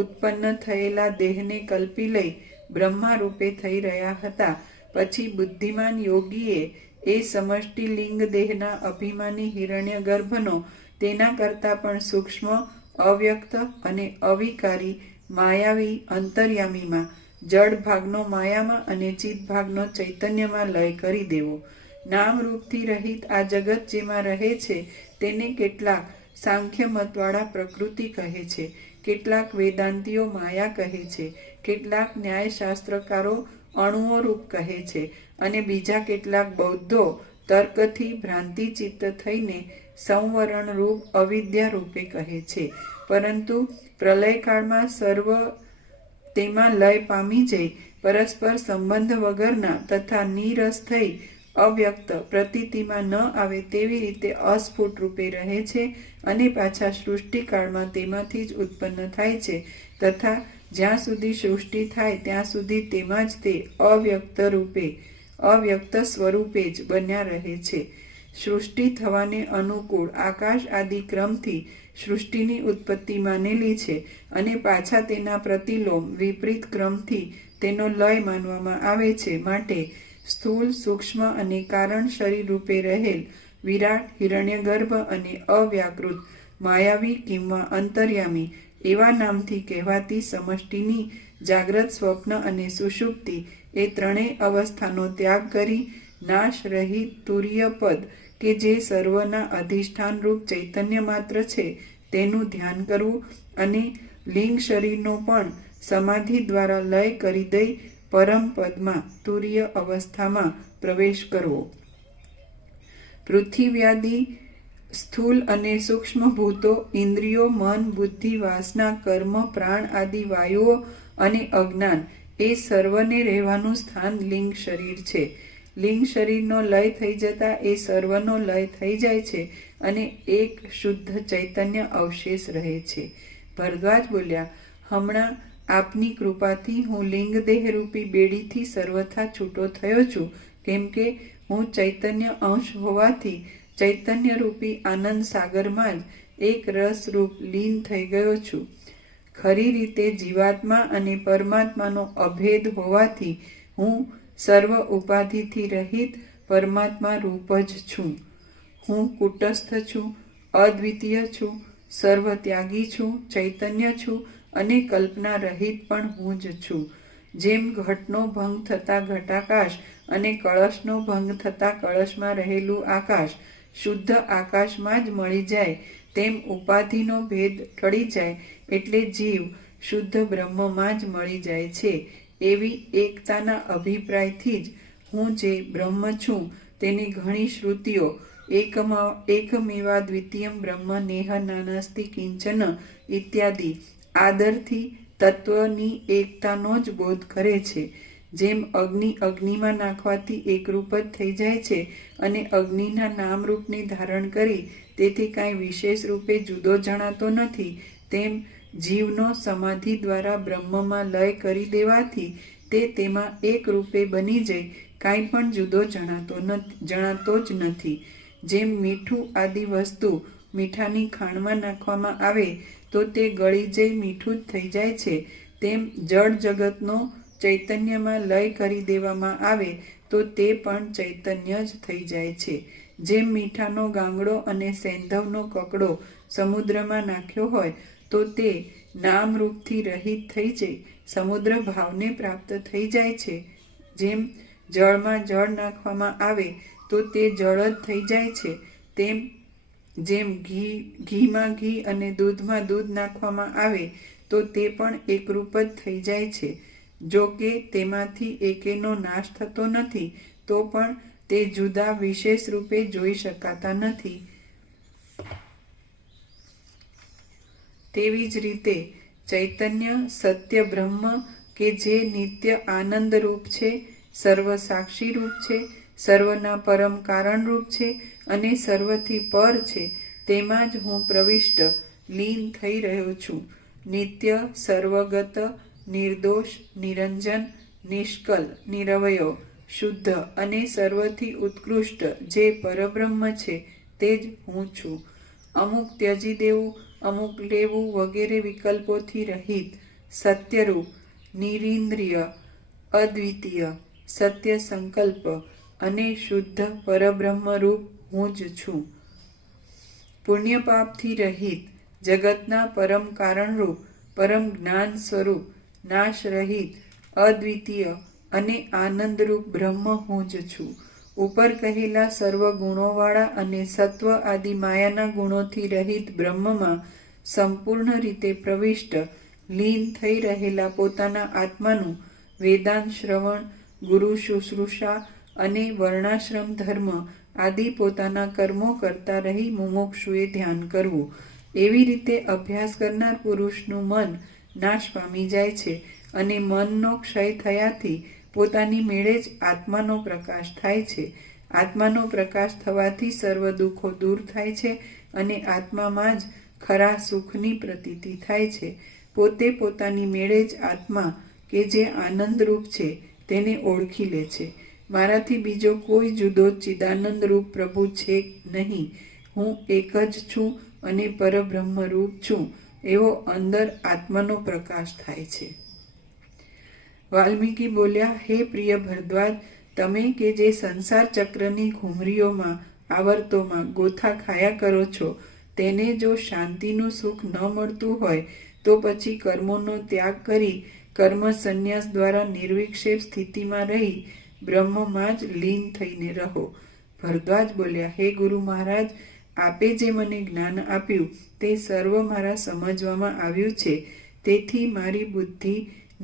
ઉત્પન્ન થયેલા દેહને કલ્પી લઈ બ્રહ્મા રૂપે થઈ રહ્યા હતા. પછી બુદ્ધિમાન યોગીએ એ સમષ્ટિ લિંગ દેહના અભિમાની હિરણ્ય ગર્ભનો તેના કરતાં પણ સૂક્ષ્મ, અવ્યક્ત અને અવિકારી માયાવી અંતર્યામીમાં જડ ભાગનો માયામાં અને ચિત્ત ભાગનો ચૈતન્યમાં લય કરી દેવો. નામરૂપથી રહિત આ જગત જેમાં રહે છે તેને કેટલાક સાંખ્ય મતવાળા પ્રકૃતિ કહે છે, કેટલાક વેદાંતિઓ માયા કહે છે, કેટલાક ન્યાયશાસ્ત્રકારો અણુઓ રૂપ કહે છે અને બીજા કેટલાક બૌદ્ધો તર્કથી ભ્રાંતિચિત્ત થઈને સંવરણ રૂપ અવિદ્યા રૂપે કહે છે. પરંતુ પ્રલયકાળમાં સર્વ તેમાં લય પામી જઈ પરસ્પર સંબંધ વગરના તથા નીરસ થઈ અવ્યક્ત પ્રતીતિમાં ન આવે તેવી રીતે અસ્ફુટ રૂપે રહે છે અને પાછા સૃષ્ટિકાળમાં તેમાંથી જ ઉત્પન્ન થાય છે તથા જ્યાં સુધી સૃષ્ટિ થાય ત્યાં સુધી તેમાં જ તે અવ્યક્ત રૂપે અવ્યક્ત સ્વરૂપે જ બન્યા રહે છે. સૃષ્ટિ થવાને અનુકૂળ આકાશ આદિ ક્રમથી સૃષ્ટિની ઉત્પત્તિ માનેલી છે અને પાછા તેના પ્રતિલોમ વિપરીત ક્રમથી તેનો લય માનવામાં આવે છે. માટે સ્થૂળ સૂક્ષ્મ અને કારણ શરીર રૂપે રહેલ વિરાટ હિરણ્યગર્ભ અને અવ્યાકૃત માયાવી કિંવા અંતર્યામી એવા નામથી કહેવાતી સમષ્ટિની જાગ્રત સ્વપ્ન અને સુષુપ્તિ એ ત્રણેય અવસ્થાનો ત્યાગ કરી નાશ રહિત તુર્ય પદ કે જે સર્વના અધિષ્ઠાન રૂપ ચૈતન્ય માત્ર છે તેનું ધ્યાન કરવું અને લિંગ શરીરનો પણ સમાધિ દ્વારા લય કરી દઈ પરમ પદમાં તુર્ય અવસ્થામાં પ્રવેશ કરવો. પૃથ્વીયાદિ સ્થૂલ અને સૂક્ષ્મ ભૂતો ઇન્દ્રિયો મન બુદ્ધિ વાસના કર્મ પ્રાણ આદિ વાયુઓ અને અજ્ઞાન એ સર્વને રહેવાનું સ્થાન લિંગ શરીર છે. લિંગ શરીરનો લય થઈ જતા એ સર્વનો લય થઈ જાય છે અને એક શુદ્ધ ચૈતન્ય અવશેષ રહે છે. ભરદ્વાજ બોલ્યા, હમણાં આપની કૃપાથી હું લિંગદેહ રૂપી બેડીથી સર્વથા છૂટો થયો છું, કેમ કે હું ચૈતન્ય અંશ હોવાથી ચૈતન્ય રૂપી આનંદ સાગરમાં જ એક રસ રૂપ લીન થઈ ગયો છું. ખરી રીતે જીવાત્મા અને પરમાત્માનો અભેદ હોવાથી હું સર્વ ઉપાધિથી રહિત પરમાત્મા રૂપ જ છું. હું કુટસ્થ છું, અદ્વિતીય છું, સર્વ ત્યાગી છું, ચૈતન્ય છું અને કલ્પના રહિત પણ હું જ છું. જેમ ઘટનો ભંગ થતા ઘટાકાશ અને કળશનો ભંગ થતા કળશમાં રહેલું આકાશ શુદ્ધ આકાશમાં જ મળી જાય, તેમ ઉપાધિનો ભેદ ટળી જાય એટલે જીવ શુદ્ધ બ્રહ્મમાં જ મળી જાય છે. એવી એકતાના અભિપ્રાયથી જ હું જે બ્રહ્મ છું તેની ઘણી શ્રુતિઓ એકમેવા દ્વિતીયમ બ્રહ્મ નેહ નાનાસ્તિ કિંચન ઇત્યાદિ આદરથી તત્વની એકતાનો જ બોધ કરે છે. જેમ અગ્નિ અગ્નિમાં નાખવાથી એકરૂપ જ થઈ જાય છે અને અગ્નિના નામરૂપને ધારણ કરી તેથી કાંઈ વિશેષ રૂપે જુદો જણાતો નથી, તેમ જીવનો સમાધિ દ્વારા બ્રહ્મમાં લય કરી દેવાથી તે તેમાં એક રૂપે બની જઈ કાંઈ પણ જુદો જણાતો જ નથી. જેમ મીઠું આદિ વસ્તુ મીઠાની ખાંડમાં નાખવામાં આવે તો તે ગળી જઈ મીઠું જ થઈ જાય છે, તેમ જળ જગતનો ચૈતન્યમાં લય કરી દેવામાં આવે તો તે પણ ચૈતન્ય જ થઈ જાય છે. જેમ મીઠાનો ગાંગડો અને સેંધવનો કકડો સમુદ્રમાં નાખ્યો હોય તો તે નામરૂપથી રહિત થઈ જઈ સમુદ્ર ભાવને પ્રાપ્ત થઈ જાય છે. જેમ જળમાં જળ નાખવામાં આવે તો તે જળ જ થઈ જાય છે, તેમ જેમ ઘીમાં ઘી અને દૂધમાં દૂધ નાખવામાં આવે તો તે પણ એકરૂપ જ થઈ જાય છે. જો કે તેમાંથી એકેનો નાશ થતો નથી તો પણ તે જુદા વિશેષ રૂપે જોઈ શકાતા નથી. તેવી જ રીતે ચૈતન્ય સત્ય બ્રહ્મ કે જે નિત્ય આનંદ રૂપ છે, સર્વ સાક્ષી રૂપ છે, સર્વના પરમ કારણ રૂપ છે અને સર્વથી પર છે, તેમાં જ હું પ્રવિષ્ટ લીન થઈ રહ્યો છું. નિત્ય સર્વગત નિર્દોષ નિરંજન નિષ્કલ નિરવયવ શુદ્ધ અને સર્વથી ઉત્કૃષ્ટ જે પરબ્રહ્મ છે તે જ હું છું. અમુક ત્યજી દેવું, અમુક લેવું વગેરે વિકલ્પોથી રહિત સત્યરૂપ નિરીન્દ્રિય અદ્વિતીય સત્ય સંકલ્પ અને શુદ્ધ પરબ્રહ્મ રૂપ હું જ છું. પુણ્ય પાપથી રહિત જગતના પરમ કારણરૂપ પરમ જ્ઞાન સ્વરૂપ નાશ રહિત અદ્વિતીય અને આનંદરૂપ બ્રહ્મ હું જ છું. ઉપર કહેલા સર્વ ગુણોવાળા અને સત્વ આદિ માયાના ગુણોથી રહિત બ્રહ્મમાં સંપૂર્ણ રીતે પ્રવિષ્ટ લીન થઈ રહેલા પોતાના આત્માનું વેદાંત શ્રવણ, ગુરુ શુશ્રૂષા અને વર્ણાશ્રમ ધર્મ આદિ પોતાના કર્મો કરતા રહી મુમુક્ષુએ ધ્યાન કરવું. એવી રીતે અભ્યાસ કરનાર પુરુષનું મન નાશ પામી જાય છે અને મનનો ક્ષય થયાથી પોતાની મેળે જ આત્માનો પ્રકાશ થાય છે. આત્માનો પ્રકાશ થવાથી સર્વ દુઃખો દૂર થાય છે અને આત્મામાં જ ખરા સુખની પ્રતીતિ થાય છે. પોતે પોતાની મેળે જ આત્મા કે જે આનંદરૂપ છે તેને ઓળખી લે છે. મારાથી બીજો કોઈ જુદો ચિદાનંદરૂપ પ્રભુ છે નહીં. હું એક જ છું અને પરબ્રહ્મરૂપ છું એવો અંદર આત્માનો પ્રકાશ થાય છે. વાલ્મીકી બોલ્યા, હે પ્રિય ભરદ્વાજ, તમે કે જે સંસાર ચક્રની ઘૂમરીઓમાં આવર્તોમાં ગોથા ખાયા કરો છો, તેને જો શાંતિનું સુખ ન મળતું હોય તો પછી કર્મોનો ત્યાગ કરી કર્મ સંન્યાસ દ્વારા નિર્વિક્ષેપ સ્થિતિમાં રહી બ્રહ્મમાં જ લીન થઈને રહો. ભરદ્વાજ બોલ્યા, હે ગુરુ મહારાજ, આપે જે મને જ્ઞાન આપ્યું તે સર્વ મારા સમજવામાં આવ્યું છે. તેથી મારી બુદ્ધિ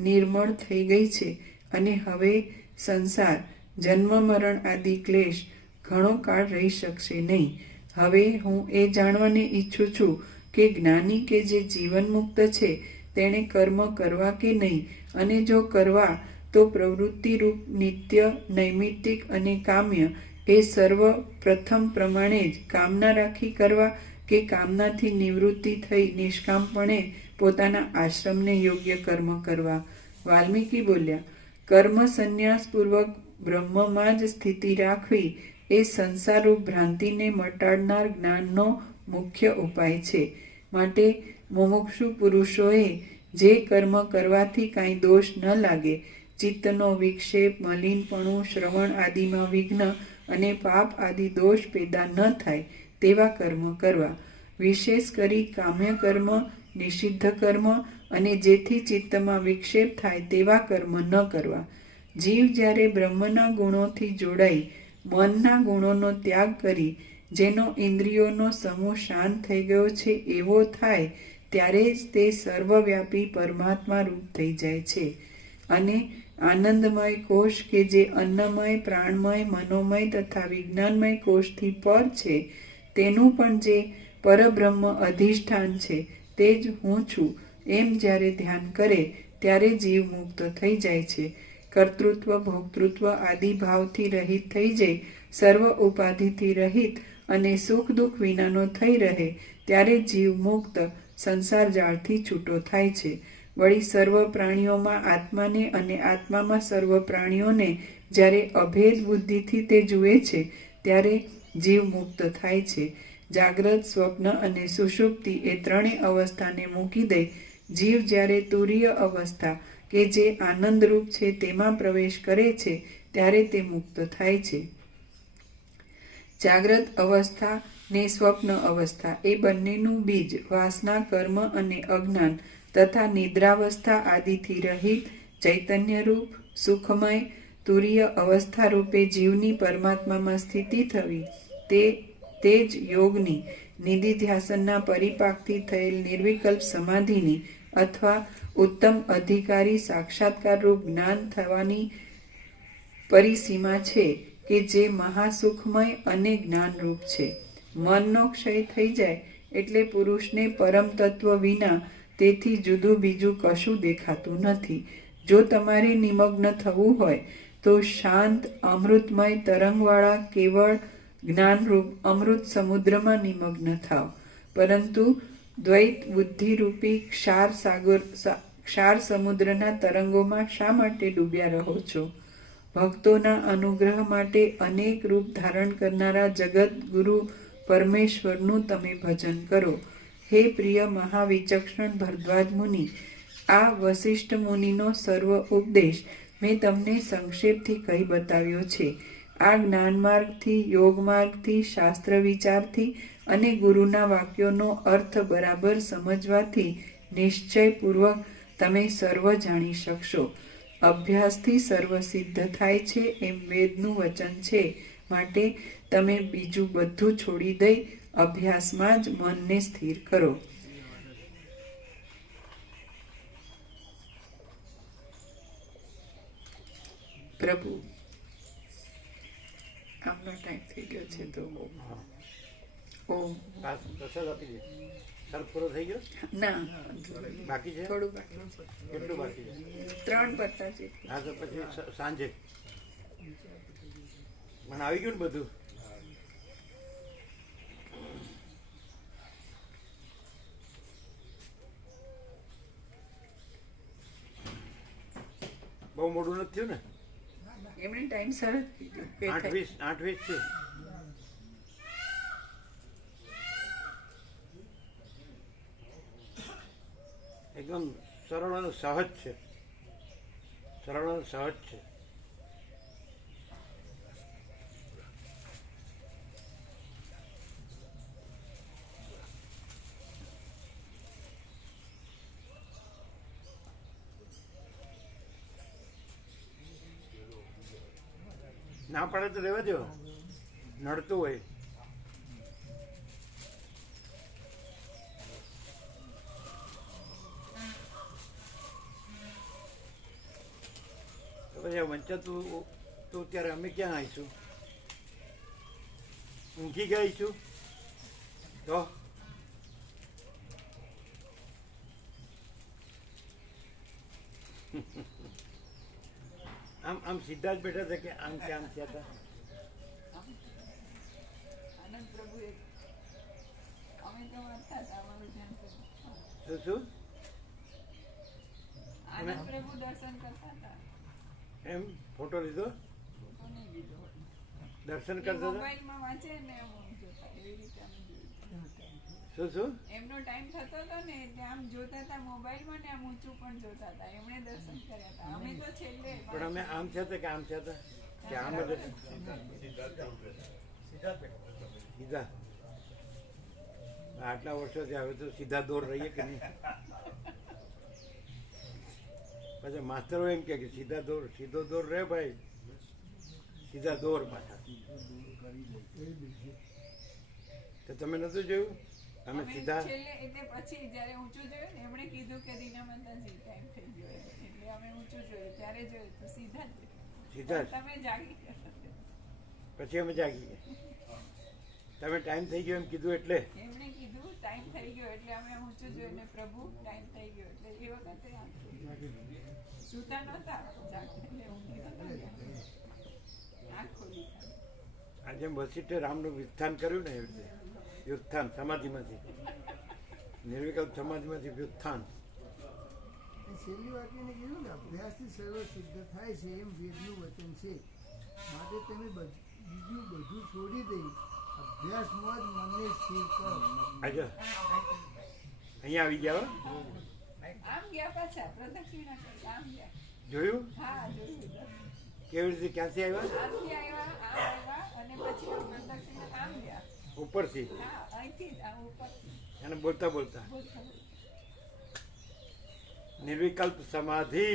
નિર્મળ થઈ ગઈ છે અને હવે સંસાર જન્મ મરણ આદિ ક્લેશ ઘણો કાળ રહી શકશે નહીં. હવે હું એ જાણવાને ઈચ્છું છું કે જ્ઞાની કે જે જીવન મુક્ત છે તેણે કર્મ કરવા કે નહીં, અને જો કરવા તો પ્રવૃત્તિરૂપ નિત્ય, નૈમિત્તિક અને કામ્ય એ સર્વ પ્રથમ પ્રમાણે જ કામના રાખી કરવા કે કામનાથી નિવૃત્તિ થઈ નિષ્કામપણે પોતાના આશ્રમને યોગ્ય કર્મ કરવા. વાલ્મીકી બોલ્યા, કર્મ સંન્યાસપૂર્વક બ્રહ્મમાં જ સ્થિતિ રાખવી એ સંસારરૂપ ભ્રાંતિને મટાડનાર જ્ઞાનનો મુખ્ય ઉપાય છે. માટે મુમુક્ષુ પુરુષોએ જે કર્મ કરવાથી કાંઈ દોષ ન લાગે, ચિત્તનો વિક્ષેપ, મલિનપણું, શ્રવણ આદિમાં વિઘ્ન અને પાપ આદિ દોષ પેદા ન થાય તેવા કર્મ કરવા. વિશેષ કરી કામ્ય કર્મ, નિષિદ્ધ કર્મ અને જેથી ચિત્તમાં વિક્ષેપ થાય તેવા કર્મ ન કરવા. જીવ જ્યારે બ્રહ્મના ગુણોથી જોડાઈ મનના ગુણોનો ત્યાગ કરી જેનો ઇન્દ્રિયોનો સમૂહ શાંત થઈ ગયો છે એવો થાય ત્યારે જ તે સર્વવ્યાપી પરમાત્મા રૂપ થઈ જાય છે અને આનંદમય કોષ કે જે અન્નમય, પ્રાણમય, મનોમય તથા વિજ્ઞાનમય કોષથી પર છે તેનું પણ જે પરબ્રહ્મ અધિષ્ઠાન છે તે જ હું છું એમ જ્યારે ધ્યાન કરે ત્યારે જીવ મુક્ત થઈ જાય છે. કર્તૃત્વ, ભોક્તૃત્વ આદિ ભાવથી રહિત થઈ જઈ સર્વ ઉપાધિથી રહિત અને સુખ દુઃખ વિનાનો થઈ રહે ત્યારે જીવ મુક્ત સંસાર જાળથી છૂટો થાય છે. વળી સર્વ પ્રાણીઓમાં આત્માને અને આત્મામાં સર્વ પ્રાણીઓને જ્યારે અભેદ બુદ્ધિથી તે જુએ છે ત્યારે જીવ મુક્ત થાય છે. જાગ્રત, સ્વપ્ન અને સુષુપ્તિ એ ત્રણેય અવસ્થાને મૂકી દઈ જીવ જ્યારે તુરીય અવસ્થા કે જે આનંદરૂપ છે તેમાં પ્રવેશ કરે છે ત્યારે તે મુક્ત થાય છે. જાગ્રત અવસ્થા ને સ્વપ્ન અવસ્થા એ બંનેનું બીજ વાસના, કર્મ અને અજ્ઞાન તથા નિદ્રાવસ્થા આદિથી રહિત ચૈતન્યરૂપ સુખમય તુરીય અવસ્થા રૂપે જીવની પરમાત્મામાં સ્થિતિ થવી તે જ યોગની, નિધિધ્યાસનના પરિપાકથી થયેલ નિર્વિકલ્પ સમાધિની અથવા ઉત્તમ અધિકારી સાક્ષાત્કારરૂપ જ્ઞાન થવાની પરિસીમા છે કે જે મહાસુખમય અને જ્ઞાનરૂપ છે. મનનો ક્ષય થઈ જાય એટલે પુરુષને પરમ તત્વ વિના તેથી જુદું બીજું કશું દેખાતું નથી. જો તમારે નિમગ્ન થવું હોય તો શાંત અમૃતમય તરંગવાળા કેવળ જ્ઞાનરૂપ અમૃત સમુદ્રમાં નિમગ્ન થાવ. પરંતુ દ્વૈત બુદ્ધિરૂપી ક્ષાર સમુદ્રના તરંગોમાં શા માટે ડૂબ્યા રહો છો? ભક્તોના અનુગ્રહ માટે અનેક રૂપ ધારણ કરનારા જગત ગુરુ પરમેશ્વરનું તમે ભજન કરો. હે પ્રિય મહાવિચક્ષણ ભરદ્વાજ મુનિ, આ વસિષ્ઠ મુનિનો સર્વ ઉપદેશ મેં તમને સંક્ષેપથી કહી બતાવ્યો છે. આ જ્ઞાન માર્ગથી, યોગ માર્ગથી, શાસ્ત્ર વિચારથી અને ગુરુના વાક્યોનો અર્થ બરાબર સમજવાથી નિશ્ચયપૂર્વક તમે સર્વ જાણી શકશો. અભ્યાસથી સર્વ સિદ્ધ થાય છે એમ વેદનું વચન છે. માટે તમે બીજું બધું છોડી દઈ અભ્યાસમાં જ મનને સ્થિર કરો. પ્રભુ આમનો ટાઈમ થઈ ગયો છે તો હા ઓમ પ્રસાદ આપી દે. સર્વ પૂરો થઈ ગયો? ના બાકી છે? થોડું બાકી કેટલું બાકી છે? 3 પત્તા છે. હા તો પછી સાંજે મને આવી ગયું ને બધું. બહુ મોડું નથી થયું ને? એમણે ટાઈમ સર જ કીધું કે 8:20 છે. એકદમ સરળ અને સહજ છે. સરળ અને સહજ છે. ના પડે તો રહેવા દો, નડતું હોય. તો પછી વંચા તું ત્યારે અમે ક્યાં આવીશું? ઊંઘી ગયા છું તો આમ સીધા જ બેઠા હતા કે આમ થયા હતા? આનંદ પ્રભુ અમે તો વાંચતા હતા, અમારું ધ્યાન તો શું આનંદ પ્રભુ દર્શન કરતા હતા. એમ ફોટો લીધો? ફોટો નહીં લીધો. દર્શન કરતા હતા? મોબાઈલમાં વાંચે ને આમ જોતા, એવી રીતે અમે જોયું. શું એમનો ટાઈમ થતો હતો ને એટલે આમ જોતા હતા મોબાઈલમાં ને આમ ઊંચું પણ જોતા હતા. એમણે દર્શન કર્યા હતા. અમે તો છેલ્લે પણ અમે આમ થયા હતા કે આમ થયા હતા કે આમ જ સીધા? આટલા વર્ષોથી હવે તો સીધા દોર રહીએ કે નહીં? પછી માસ્તરો એમ કે સીધા દોર, સીધો દોર રહે ભાઈ, સીધા દોર પાછા. તો તમે નતું જોયું? અમે સીધા છેલ્લે એટલે પછી જ્યારે ઊંચું જોયું ને એમણે કીધું કે રીના માતાજી ટાઈમ થઈ ગયો એટલે અમે ઊંચું જોયું ત્યારે જોયું તો સીધા જ સીધા જ. તમે જાગી ગયા. પછી અમે જાગી ગયા. તમે ટાઈમ થઈ ગયો એમ કીધું એટલે એમણે કીધું ટાઈમ થઈ ગયો એટલે અમે ઊંચું જોયું ને પ્રભુ ટાઈમ થઈ ગયો એટલે એ વખતે આમ સુતા નહોતા, એટલે ઊંઘી નહોતા ગયા. આંખ ખોલી ખાલી. આજે જેમ વસિષ્ઠે રામનું વ્યુત્થાન કર્યું ને એવી રીતે વ્યુત્થાન સમાધિમાંથી, નિર્વિકલ્પ સમાધિમાંથી વ્યુત્થાન. છેલ્લી વાત એને કીધું ને, અભ્યાસથી સર્વ સિદ્ધ થાય છે એમ વેદનું વચન છે. માટે તમે બીજું બધું છોડી દઈ અભ્યાસમાં જ મનને સ્થિર કરો. આજે અહીંયા આવી ગયા હો. આમ ગયા પાછા પ્રદક્ષિણા કરી આમ ગયા. જોયું હા જોયું. કેવી રીતે, ક્યાંથી આવ્યા? આમથી આવ્યા, આમ આવ્યા અને પછી આમ પ્રદક્ષિણા આમ ગયા. ઉપરથી હા અહીંથી જ આમ ઉપર અને બોલતા બોલતા બોલતા. નિર્વિકલ્પ સમાધિ.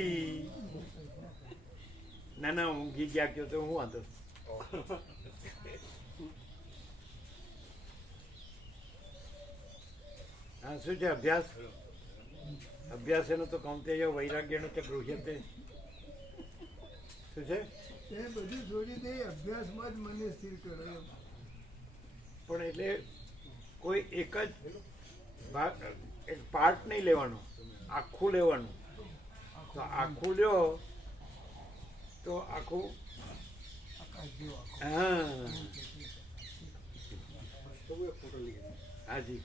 ના ના ઊંઘી ગયા કયો તો હું વાંધો. હા શું છે અભ્યાસ? અભ્યાસ એનો તો કૌંતેય વૈરાગ્યનો તે ગૃહ્યતે. શું છે? એ બધું છોડી દઈ અભ્યાસમાં જ મનને સ્થિર કરો એમ. પણ એટલે કોઈ એક જ ભાગ, એક પાર્ટ નહીં લેવાનો, આખું લેવાનું. તો આખું લ્યો તો આખું. હા હાજી.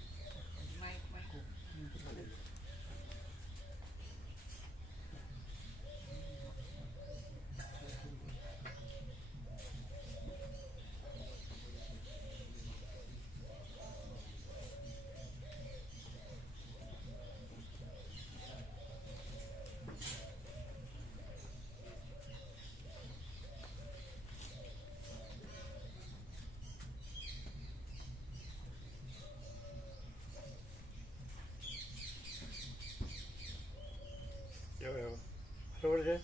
માઇક માઇક બરોબર છે.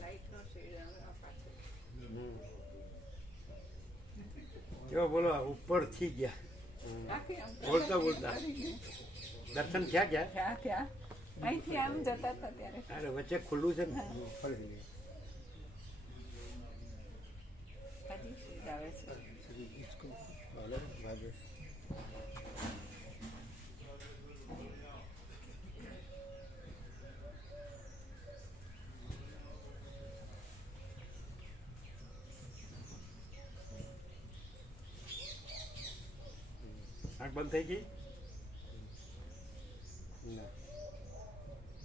લાઈટનો શેડ આવે આ પાછળ. જો બોલો ઉપરથી ગયા આખી આમ બોલતા બોલતા. દર્શન થયા ગયા? થયા થયા. અહીંથી આમ જતા હતા ત્યારે અરે વચ્ચે ખુલ્લું છે ને. આવે છે. આંખ બંધ થઈ ગઈ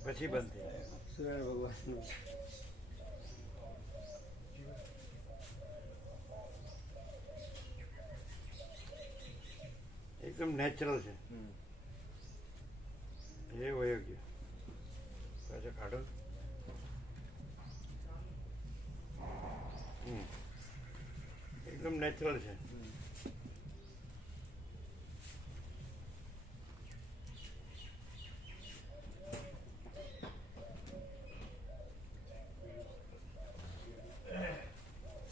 પછી બંધ થઈ ગઈ. સૂર્યનારાયણ ભગવાનનું એકદમ નેચરલ છે એ વયો ગયો પાછો કાઢો. એકદમ નેચરલ છે.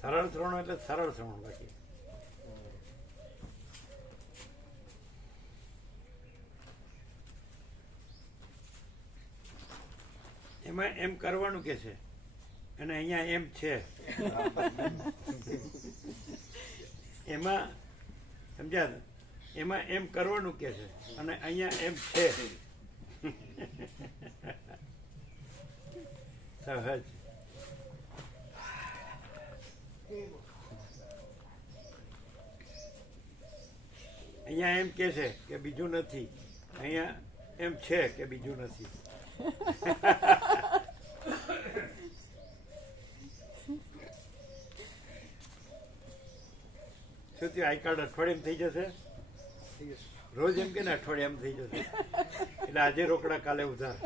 સરળ શ્રવણ એટલે સરળ શ્રવણ. બાકી એમાં એમ કરવાનું કે છે અને અહીંયા એમ છે એમાં સમજ્યા એમાં એમ કરવાનું કે છે અને અહીંયા એમ છે સહજ. અહીંયા એમ કે છે કે બીજું નથી, અહીંયા એમ છે કે બીજું નથી. શું થયું? આઈ કાર્ડ અઠવાડિયામાં થઈ જશે? રોજ એમ કે ને અઠવાડિયામાં થઈ જશે એટલે આજે રોકડા કાલે ઉધાર.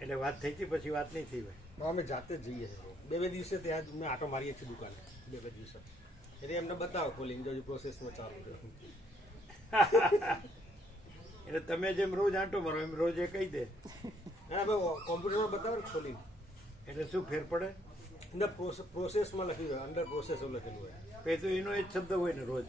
એટલે વાત થઈ હતી પછી વાત નહીં થઈ ભાઈ. અમે જાતે જ જઈએ છીએ. બે દિવસે ત્યાં જ અમે આટો મારીએ છીએ દુકાને. બે દિવસે એટલે એમને બતાવો ખોલીને જો પ્રોસેસમાં ચાલુ છે. એટલે તમે જેમ રોજ આંટો મારો એમ રોજ એ કહી દે હા ભાઈ કોમ્પ્યુટરમાં બતાવો ને ખોલીને. એટલે શું ફેર પડે? અંદર પ્રોસેસમાં લખ્યું હોય, અંડર પ્રોસેસ લખેલું હોય. પછી તો એનો એ જ શબ્દ હોય ને રોજ.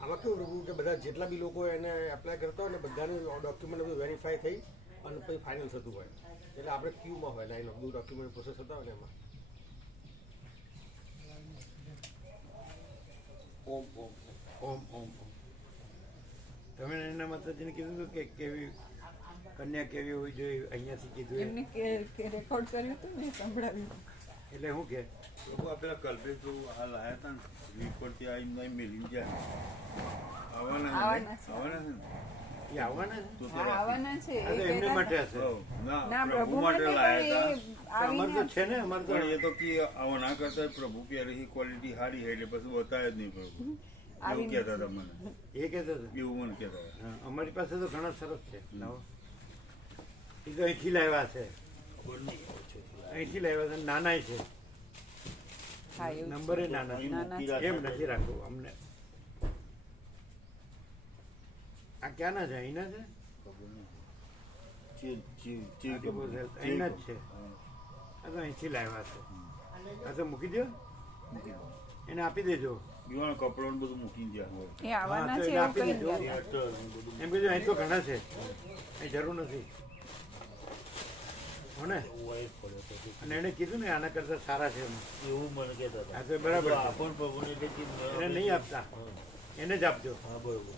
આમાં કેવું પ્રભુ કે બધા જેટલા બી લોકો એને એપ્લાય કરતા હોય ને બધાનું ડોક્યુમેન્ટ બધું વેરીફાઈ થઈ અને પછી ફાઇનલ થતું હોય. એટલે આપણે ક્યુમાં હોય લાઈન બધું ડોક્યુમેન્ટ પ્રોસેસ થતા હોય ને એમાં. ઓમ ઓમ ઓમ ઓમ ઓમ. તમે એના માતાજીને કીધું હતું કે કેવી કન્યા કેવી હોવી જોઈએ અહીંયાથી કીધું એમ? એમને રેકોર્ડ કર્યું હતું ને સંભળાવ્યું. એટલે શું કે પ્રભુ આ પેલા કલ્પેશ તો હાલ આવ્યા હતા ને રિપોર્ટ ત્યાં આવીને મેલી જાય આવવાના આવવાના છે છે. આવવાના છે ને? એ આવવાના છે? તો હા, આવવાના છે. હા, તો એ એમને કહેતા માટે હતા. હશે. હઉ, ના ના પ્રભુ પ્રભુ માટે માટે લાયા પણ હતા એ અમારે તો આવીને છે ને અમારે તો પણ એ તો કે આવા ના કરતા હોય, પ્રભુ કે રહી ક્વોલિટી સારી છે એટલે પછી બતાવે જ નહીં પ્રભુ એવું આવીને કહેતા હતા મને, એ કહેતા હતા. એવું મને કહેતા હતા. હા, અમારી પાસે તો ઘણા સરસ છે નવો. એ તો અહીંથી લાવ્યા છે, અહીંથી લાવ્યા છે. નાના છે, હા, એવું નંબર એ નાના છે. નાના છે. એમ નથી રાખવું અમને. આ ક્યાંના છે? અહીંના છે? ખબર નહીં. ચીવ આટલું બધું છે. અહીંના જ છે. આ તો અહીંથી લાવ્યા છે. આ તો મૂકી દો, મૂકી દો. એને આપી દેજો. દીવાનો કપડો ને બધું મૂકીને જ્યાં હોય એ આવવાના હા, તો છે એને એવું આપી કઈ દેજો. નથી. અટર ને બધું એમ કીધું અહીં તો ઘણા છે, અહીં જરૂર નથી હો ને. વાઈફ પડ્યો તો અને એને કીધું ને આના કરતા સારા છે એમ. એવું મને કહેતા હતા. આ તો બરાબર છે. આપણ પ્રભુને એટલે કે એને નહીં આપતા, એને જ આપજો. હા બરોબર.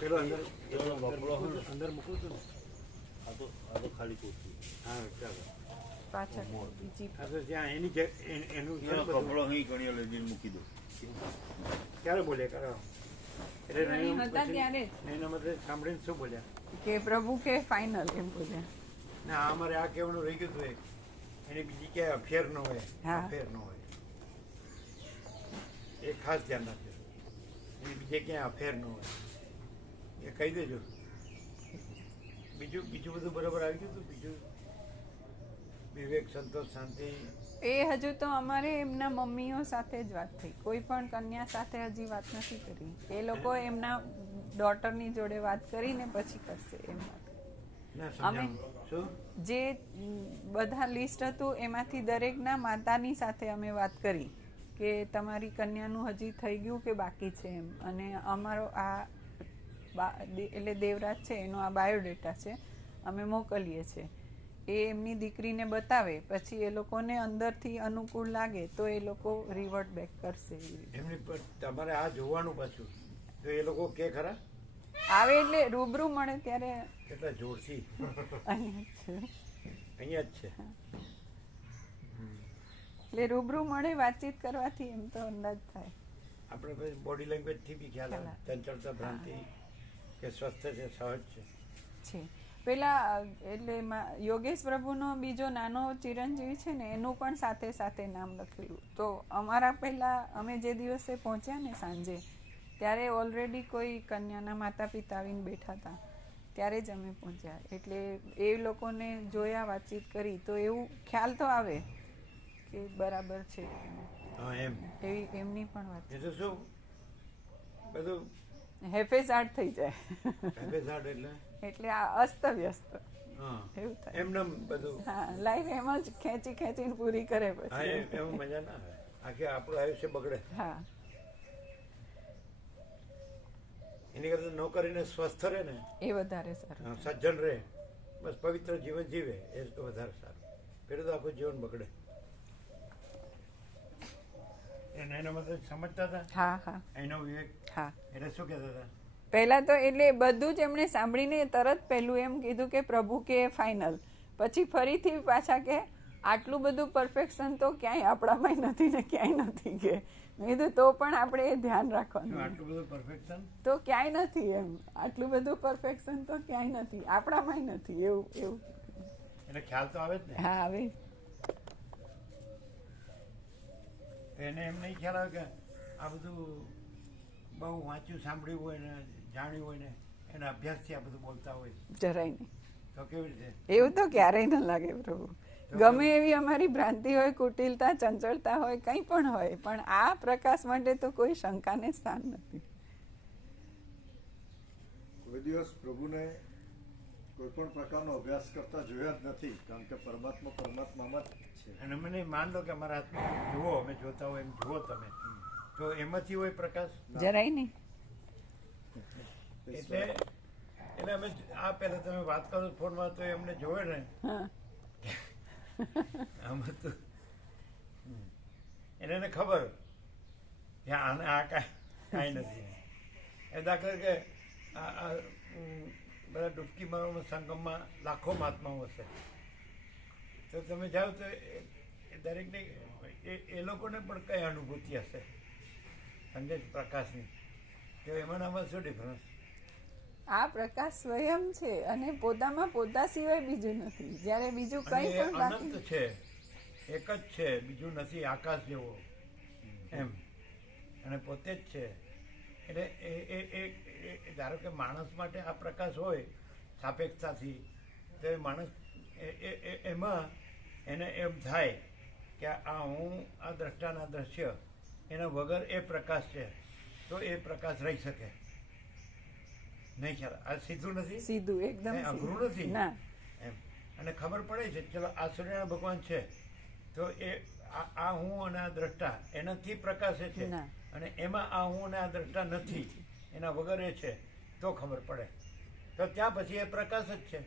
પેલો અંદર પેલો કપડો હોય ને, અંદર મૂકું છું ને. આ તો ખાલી કોઠી. હા ચાલો. પાછળ બીજી આ તો ત્યાં એનું છે ને એનો બધું. કપડો અહીં ગણીઓ લઈ જઈને મૂકી દો. ક્યારે બોલ્યા કરો? એટલે અહીં હતા પછી ત્યારે જ. એના મતલબ સાંભળીને શું બોલ્યા? કે પ્રભુ કે ફાઇનલ એમ બોલ્યા. ના અમારે આ કહેવાનું રહી ગયું હતું એની બીજી ક્યાંય અફેર ન હોય, હા. અફેર ન હોય એ ખાસ ધ્યાન રાખજો. એની બીજે ક્યાંય અફેર ન હોય એ કહી દેજો. બીજું બીજું બધું બરાબર આવી ગયું હતું? બીજું વિવેક, સંતોષ, શાંતિ? એ હજુ તો અમારે એમના મમ્મીઓ સાથે જ વાત થઈ. કોઈ પણ કન્યા સાથે હજી વાત નથી કરી. એ લોકો એમના ડોટરની જોડે વાત કરીને પછી કરશે એમ વાત. ના અમે- સમજાવું શું? જે બધા લિસ્ટ હતું એમાંથી દરેકના માતાની સાથે અમે વાત કરી કે તમારી કન્યાનું હજી થઈ ગયું કે બાકી છે એમ. અને અમારો આ એટલે દેવરાજ છે એનો આ બાયોડેટા છે અમે મોકલીએ છીએ એ એમની દીકરીને બતાવે પછી એ લોકોને અંદરથી અનુકૂળ લાગે તો એ લોકો રિવર્ટ બેક કરશે એવી રીતે. એમની પર તમારે આ જોવાનું પાછું તો એ લોકો કે ખરા આવે એટલે રૂબરૂ મળે ત્યારે કેટલા જોરથી અહીંયા જ છે. અહીંયા જ છે. એટલે રૂબરૂ મળે વાતચીત કરવાથી એમ તો અંદાજ થાય. આપણે પછી બોડી લેંગ્વેજથી બી ખ્યાલ આવે ચંચળતા ભ્રાંતિ કે સ્વસ્થ છે સહજ છે. છે પેલા એટલે યોગેશ પ્રભુનો બીજો નાનો ચિરંજીવી છે ને એનું પણ સાથે સાથે નામ લખેલું. તો અમારા પહેલા અમે જે દિવસે પહોંચ્યા ને સાંજે ત્યારે ઓલરેડી કોઈ કન્યાના માતા પિતા આવીને બેઠા હતા ત્યારે જ અમે પહોંચ્યા. એટલે એ લોકોને જોયા વાતચીત કરી તો એવું ખ્યાલ તો આવે કે બરાબર છે હા એમ એવી એમની પણ વાત એ તો શું બધું હેફેઝાડ થઈ જાય હેફેઝાડ એટલે એટલે આ અસ્તવ્યસ્ત હા એવું થાય. એમને બધું હા લાઈફ એમ જ ખેંચી ખેંચીને પૂરી કરે હા પછી. એવું મજા ના આવે આખી આપણું આયુષ્ય બગડે. હા એની કરતા ન કરીને સ્વસ્થ રહે ને એ વધારે સારું. સજ્જન રહે બસ પવિત્ર જીવન જીવે એ જ વધારે સારું. પેલું તો આખું જીવન બગડે. એના મતલબ સમજતા હતા હા હા એનો વિવેક હા. એટલે શું કહેતા હતા પહેલા તો એટલે બધું જ એમણે સાંભળીને તરત પહેલું એમ કીધું કે પ્રભુ કે ફાઇનલ. પછી ફરીથી પાછા કે આટલું બધું પરફેક્શન તો ક્યાંય આપણામાં નથી ને ક્યાંય નથી કે મેં કીધું તો પણ આપણે એ ધ્યાન રાખવાનું આટલું બધું પરફેક્શન તો ક્યાંય નથી એમ આટલું બધું પરફેક્શન તો ક્યાંય નથી આપણામાં નથી એવું એવું. એટલે ખ્યાલ તો આવે જ ને. હા આવે એને એમ નહીં ખ્યાલ આવે કે આ બધું બહુ વાંચ્યું સાંભળ્યું હોય ને જાણ્યું હોય ને એના અભ્યાસથી આ બધું બોલતા હોય જરાય નહીં. તો કેવી રીતે એવું તો ક્યારેય ન લાગે પ્રભુ. ગમે એવી અમારી ભ્રાંતિ હોય કુટિલતા ચંચળતા હોય કંઈ પણ હોય પણ આ પ્રકાશ માટે તો કોઈ શંકાને સ્થાન નથી. કોઈ દિવસ પ્રભુને કોઈ પણ પ્રકારનો અભ્યાસ કરતા જોયા જ નથી કારણ કે પરમાત્મા પરમાત્મામાં જ છે. અને મને માન લો કે અમારા હાથમાં જુઓ અમે જોતા હોય એમ જુઓ તમે તો એમાંથી હોય પ્રકાશ જરાય નહીં. એટલે એટલે અમે આ પહેલા તમે વાત કરો ફોનમાં તો એમને જોવે ને હા આમાં તો એને ખબર કે આને આ કાંઈ નથી. એ દાખલા કે આ બધા ડૂબકી મારવામાં સંગમમાં લાખો મહાત્માઓ હશે તો તમે જાઓ તો દરેકને એ લોકોને પણ કઈ અનુભૂતિ હશે સમજે પ્રકાશની તો એમાં આમાં શું ડિફરન્સ. આ પ્રકાશ સ્વયં છે અને પોતામાં પોતા સિવાય બીજું નથી. જ્યારે બીજું કંઈ પણ બાકી અનંત છે એક જ છે બીજું નથી આકાશ જેવો એમ અને પોતે જ છે. એટલે એ ધારો કે માણસ માટે આ પ્રકાશ હોય સાપેક્ષતાથી તો એ માણસ એમાં એને એમ થાય કે આ હું આ દ્રષ્ટાના દ્રશ્ય એના વગર એ પ્રકાશ છે તો એ પ્રકાશ રહી શકે નહીં. ખ્યાલ આ સીધું નથી સીધું એકદમ અઘરું સીધું. નથી ના એમ અને ખબર પડે છે ચલો આ સૂર્યનારાયણ ભગવાન છે તો એ આ હું અને આ દ્રષ્ટા એનાથી પ્રકાશે છે ના. અને એમાં આ હું અને આ દ્રષ્ટા નથી એના વગર એ છે તો ખબર પડે તો ત્યાં પછી એ પ્રકાશ જ છે.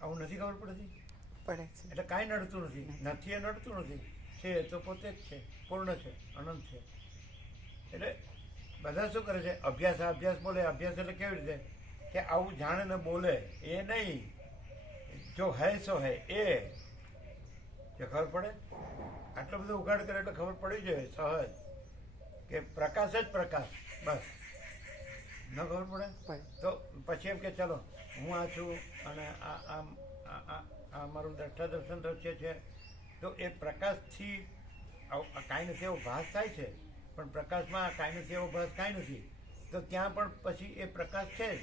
આવું નથી ખબર પડતી પડે છે. એટલે કાંઈ નડતું નથી એ નડતું નથી છે તો પોતે જ છે પૂર્ણ છે અનંત છે. એટલે બધા શું કરે છે અભ્યાસ બોલે અભ્યાસ એટલે કેવી રીતે કે આવું જાણે ને બોલે એ નહીં જો હૈ સો હૈ એ જે ખબર પડે આટલો બધો ઉઘાડ કરે એટલે ખબર પડી જાય સહજ કે પ્રકાશ જ પ્રકાશ બસ ન ખબર પડે તો પછી એમ કે ચલો હું આ છું અને આ મારું દ્રષ્ટા દર્શન દ્રશ્ય છે તો એ પ્રકાશથી કાંઈ નથી એવો ભાસ થાય છે પણ પ્રકાશમાં કાંઈ નથી એવો ભાસ કાંઈ નથી તો ત્યાં પણ પછી એ પ્રકાશ છે જ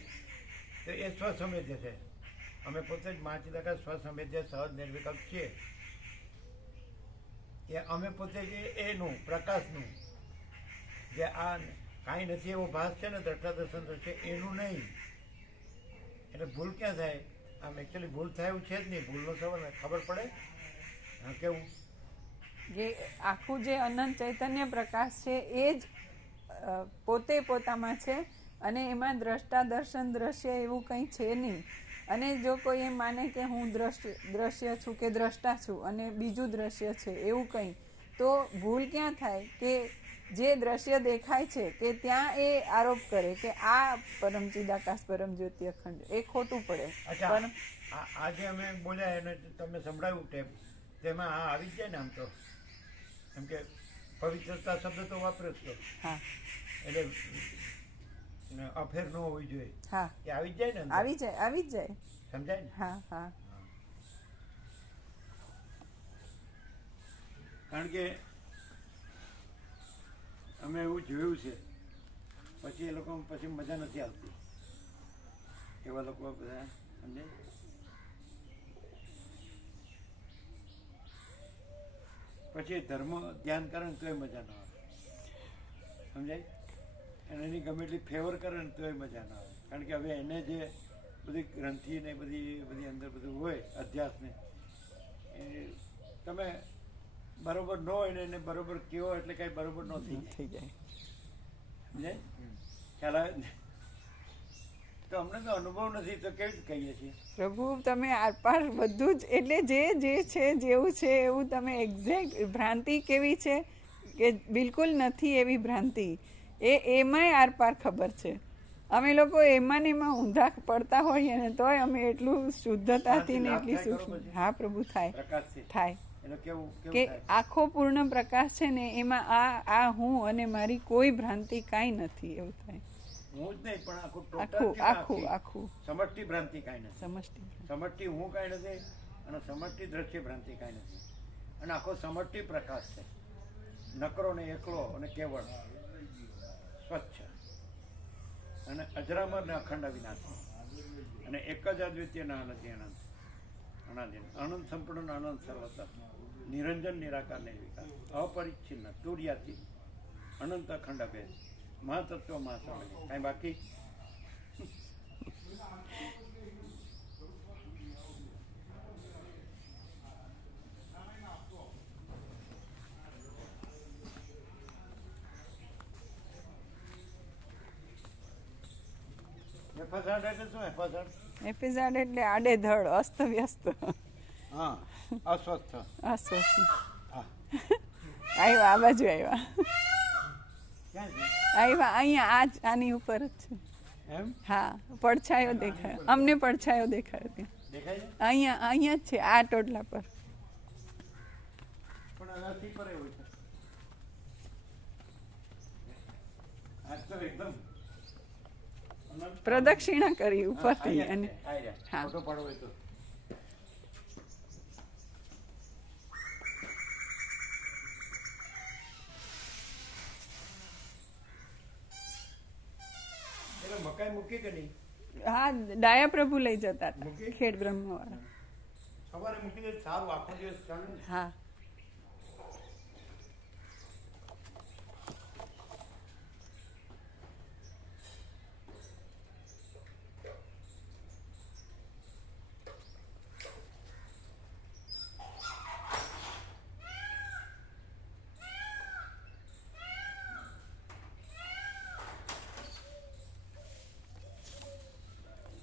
તો એ સ્વસંવેદ્ય છે. અમે પોતે જ મહાચિદાકાર સ્વસંવેદ્ય સહજ નિર્વિકલ્પ છીએ એ અમે પોતે જે એનું પ્રકાશનું જે આ કાંઈ નથી એવો ભાસ છે ને દ્રષ્ટા દર્શન છે એનું નહીં. એટલે ભૂલ ક્યાં થાય આમ એકચ્યુઅલી ભૂલ થાય એવું છે જ નહીં. ભૂલનો સવાલ ખબર પડે કેવું જે આખું જે અનંત ચૈતન્ય પ્રકાશ છે એ જ પોતે પોતામાં છે અને એમાં દ્રષ્ટા દર્શન દ્રશ્ય એવું કંઈ છે નહીં. અને જો કોઈ એમ માને કે હું દ્રશ્ય છું કે દ્રષ્ટા છું અને બીજું દ્રશ્ય છે એવું કંઈ, તો ભૂલ ક્યાં થાય કે જે દ્રશ્ય દેખાય છે કે ત્યાં એ આરોપ કરે કે આ પરમ ચિદાકાશ પરમ જ્યોતિ અખંડ, એ ખોટું પડે. અચ્છા, પણ આજે અમે બોલ્યા એને તમે સંભળાવ્યું ટેપ, તેમાં આ આવી જ જાય ને આમ તો, એમ કે પવિત્રતા શબ્દ તો વાપરે જ છે, હા એટલે અફેર ન હોવી જોઈએ, હા એ આવી જ જાય ને અંદર? આવી જ જાય. સમજાય ને? હા હા કારણ કે અમે એવું જોયું છે, પછી એ લોકો પછી મજા નથી આવતી, એવા લોકો બધા સમજાય. પછી ધર્મ ધ્યાન કરે ને તોય મજા ના આવે, સમજાય. અને એની ગમે એટલી ફેવર કરે ને તોય મજા ના આવે, કારણ કે હવે એને જે બધી ગ્રંથિ ને બધી અંદર બધું હોય અધ્યાસ ને, એ તમે બરોબર ન હોય ને એને બરોબર કેવો એટલે કઈ બરોબર ન થઈ જાય, સમજાય. ખ્યાલ આવે ને? તો અમને તો અનુભવ નથી તો કેવી રીતે કહીએ છીએ? પ્રભુ તમે આરપાર બધું જ, એટલે જે છે જેવું છે એવું તમે એક્ઝેક્ટ. ભ્રાંતિ કેવી છે કે બિલકુલ નથી એવી ભ્રાંતિ, એમાંય આરપાર ખબર છે. અમે લોકો એમાં ને એમાં ઊંધા પડતા હોઈએ ને તોય અમે એટલું શુદ્ધતાથી ને એટલી સૂક્ષ્મ. હા પ્રભુ, થાય પ્રકાશથી થાય એટલે કેવું કે થાય? આખો પૂર્ણ પ્રકાશ છે ને એમાં આ હું અને મારી કોઈ ભ્રાંતિ કાંઈ નથી, એવું થાય. હું જ નહીં પણ આખું આખું total આખું આખું સમષ્ટિ ભ્રાંતિ કાંઈ નથી, સમષ્ટિ. સમષ્ટિ હું કાંઈ નથી અને સમષ્ટિ દ્રશ્ય ભ્રાંતિ કાંઈ નથી, અને આખો સમષ્ટિ પ્રકાશ છે, નકરો ને એકલો અને કેવળ, સ્વચ્છ અને અજરામર ને અખંડ અવિનાશી, અને એક જ અદ્વિતીય ના નથી અનંત અનાદિ આનંદ સંપૂર્ણ આનંદ સર્વત્ર નિરંજન નિરાકાર નિર્વિકાર અપરિચ્છિન્ન તુર્યાતી અનંત અખંડ અભેદ મહાતત્વ મહાસામાન્ય. કાંઈ બાકી? એફએસઆર એટલે શું? એપિઝાડ એટલે આડેધડ, અસ્તવ્યસ્ત, હા, અસ્વસ્થ. અસ્વસ્થ. હા. આવ્યા આ બાજુ આવ્યા, ક્યાં છે? આવ્યા અહીંયા આની ઉપર જ છે. એમ હા, પડછાયો દેખાયો, અમને પડછાયો દેખાયો ત્યાં. દેખાય છે? અહીંયા જ છે, આ ટોટલા પર. પણ અનાથી પર એવું છે. આજ તો એકદમ પ્રદક્ષિણા કરી ઉપરથી અને હા. ફોટો પાડવો હોય તો એટલે મકાઈ મૂકી કે નહીં? હા, ડાયા પ્રભુ લઈ જતા હતા, મૂકી? ખેડ બ્રહ્મવાળા. સવારે મૂકી દે સારું, આખો દિવસ ચાલે ને. હા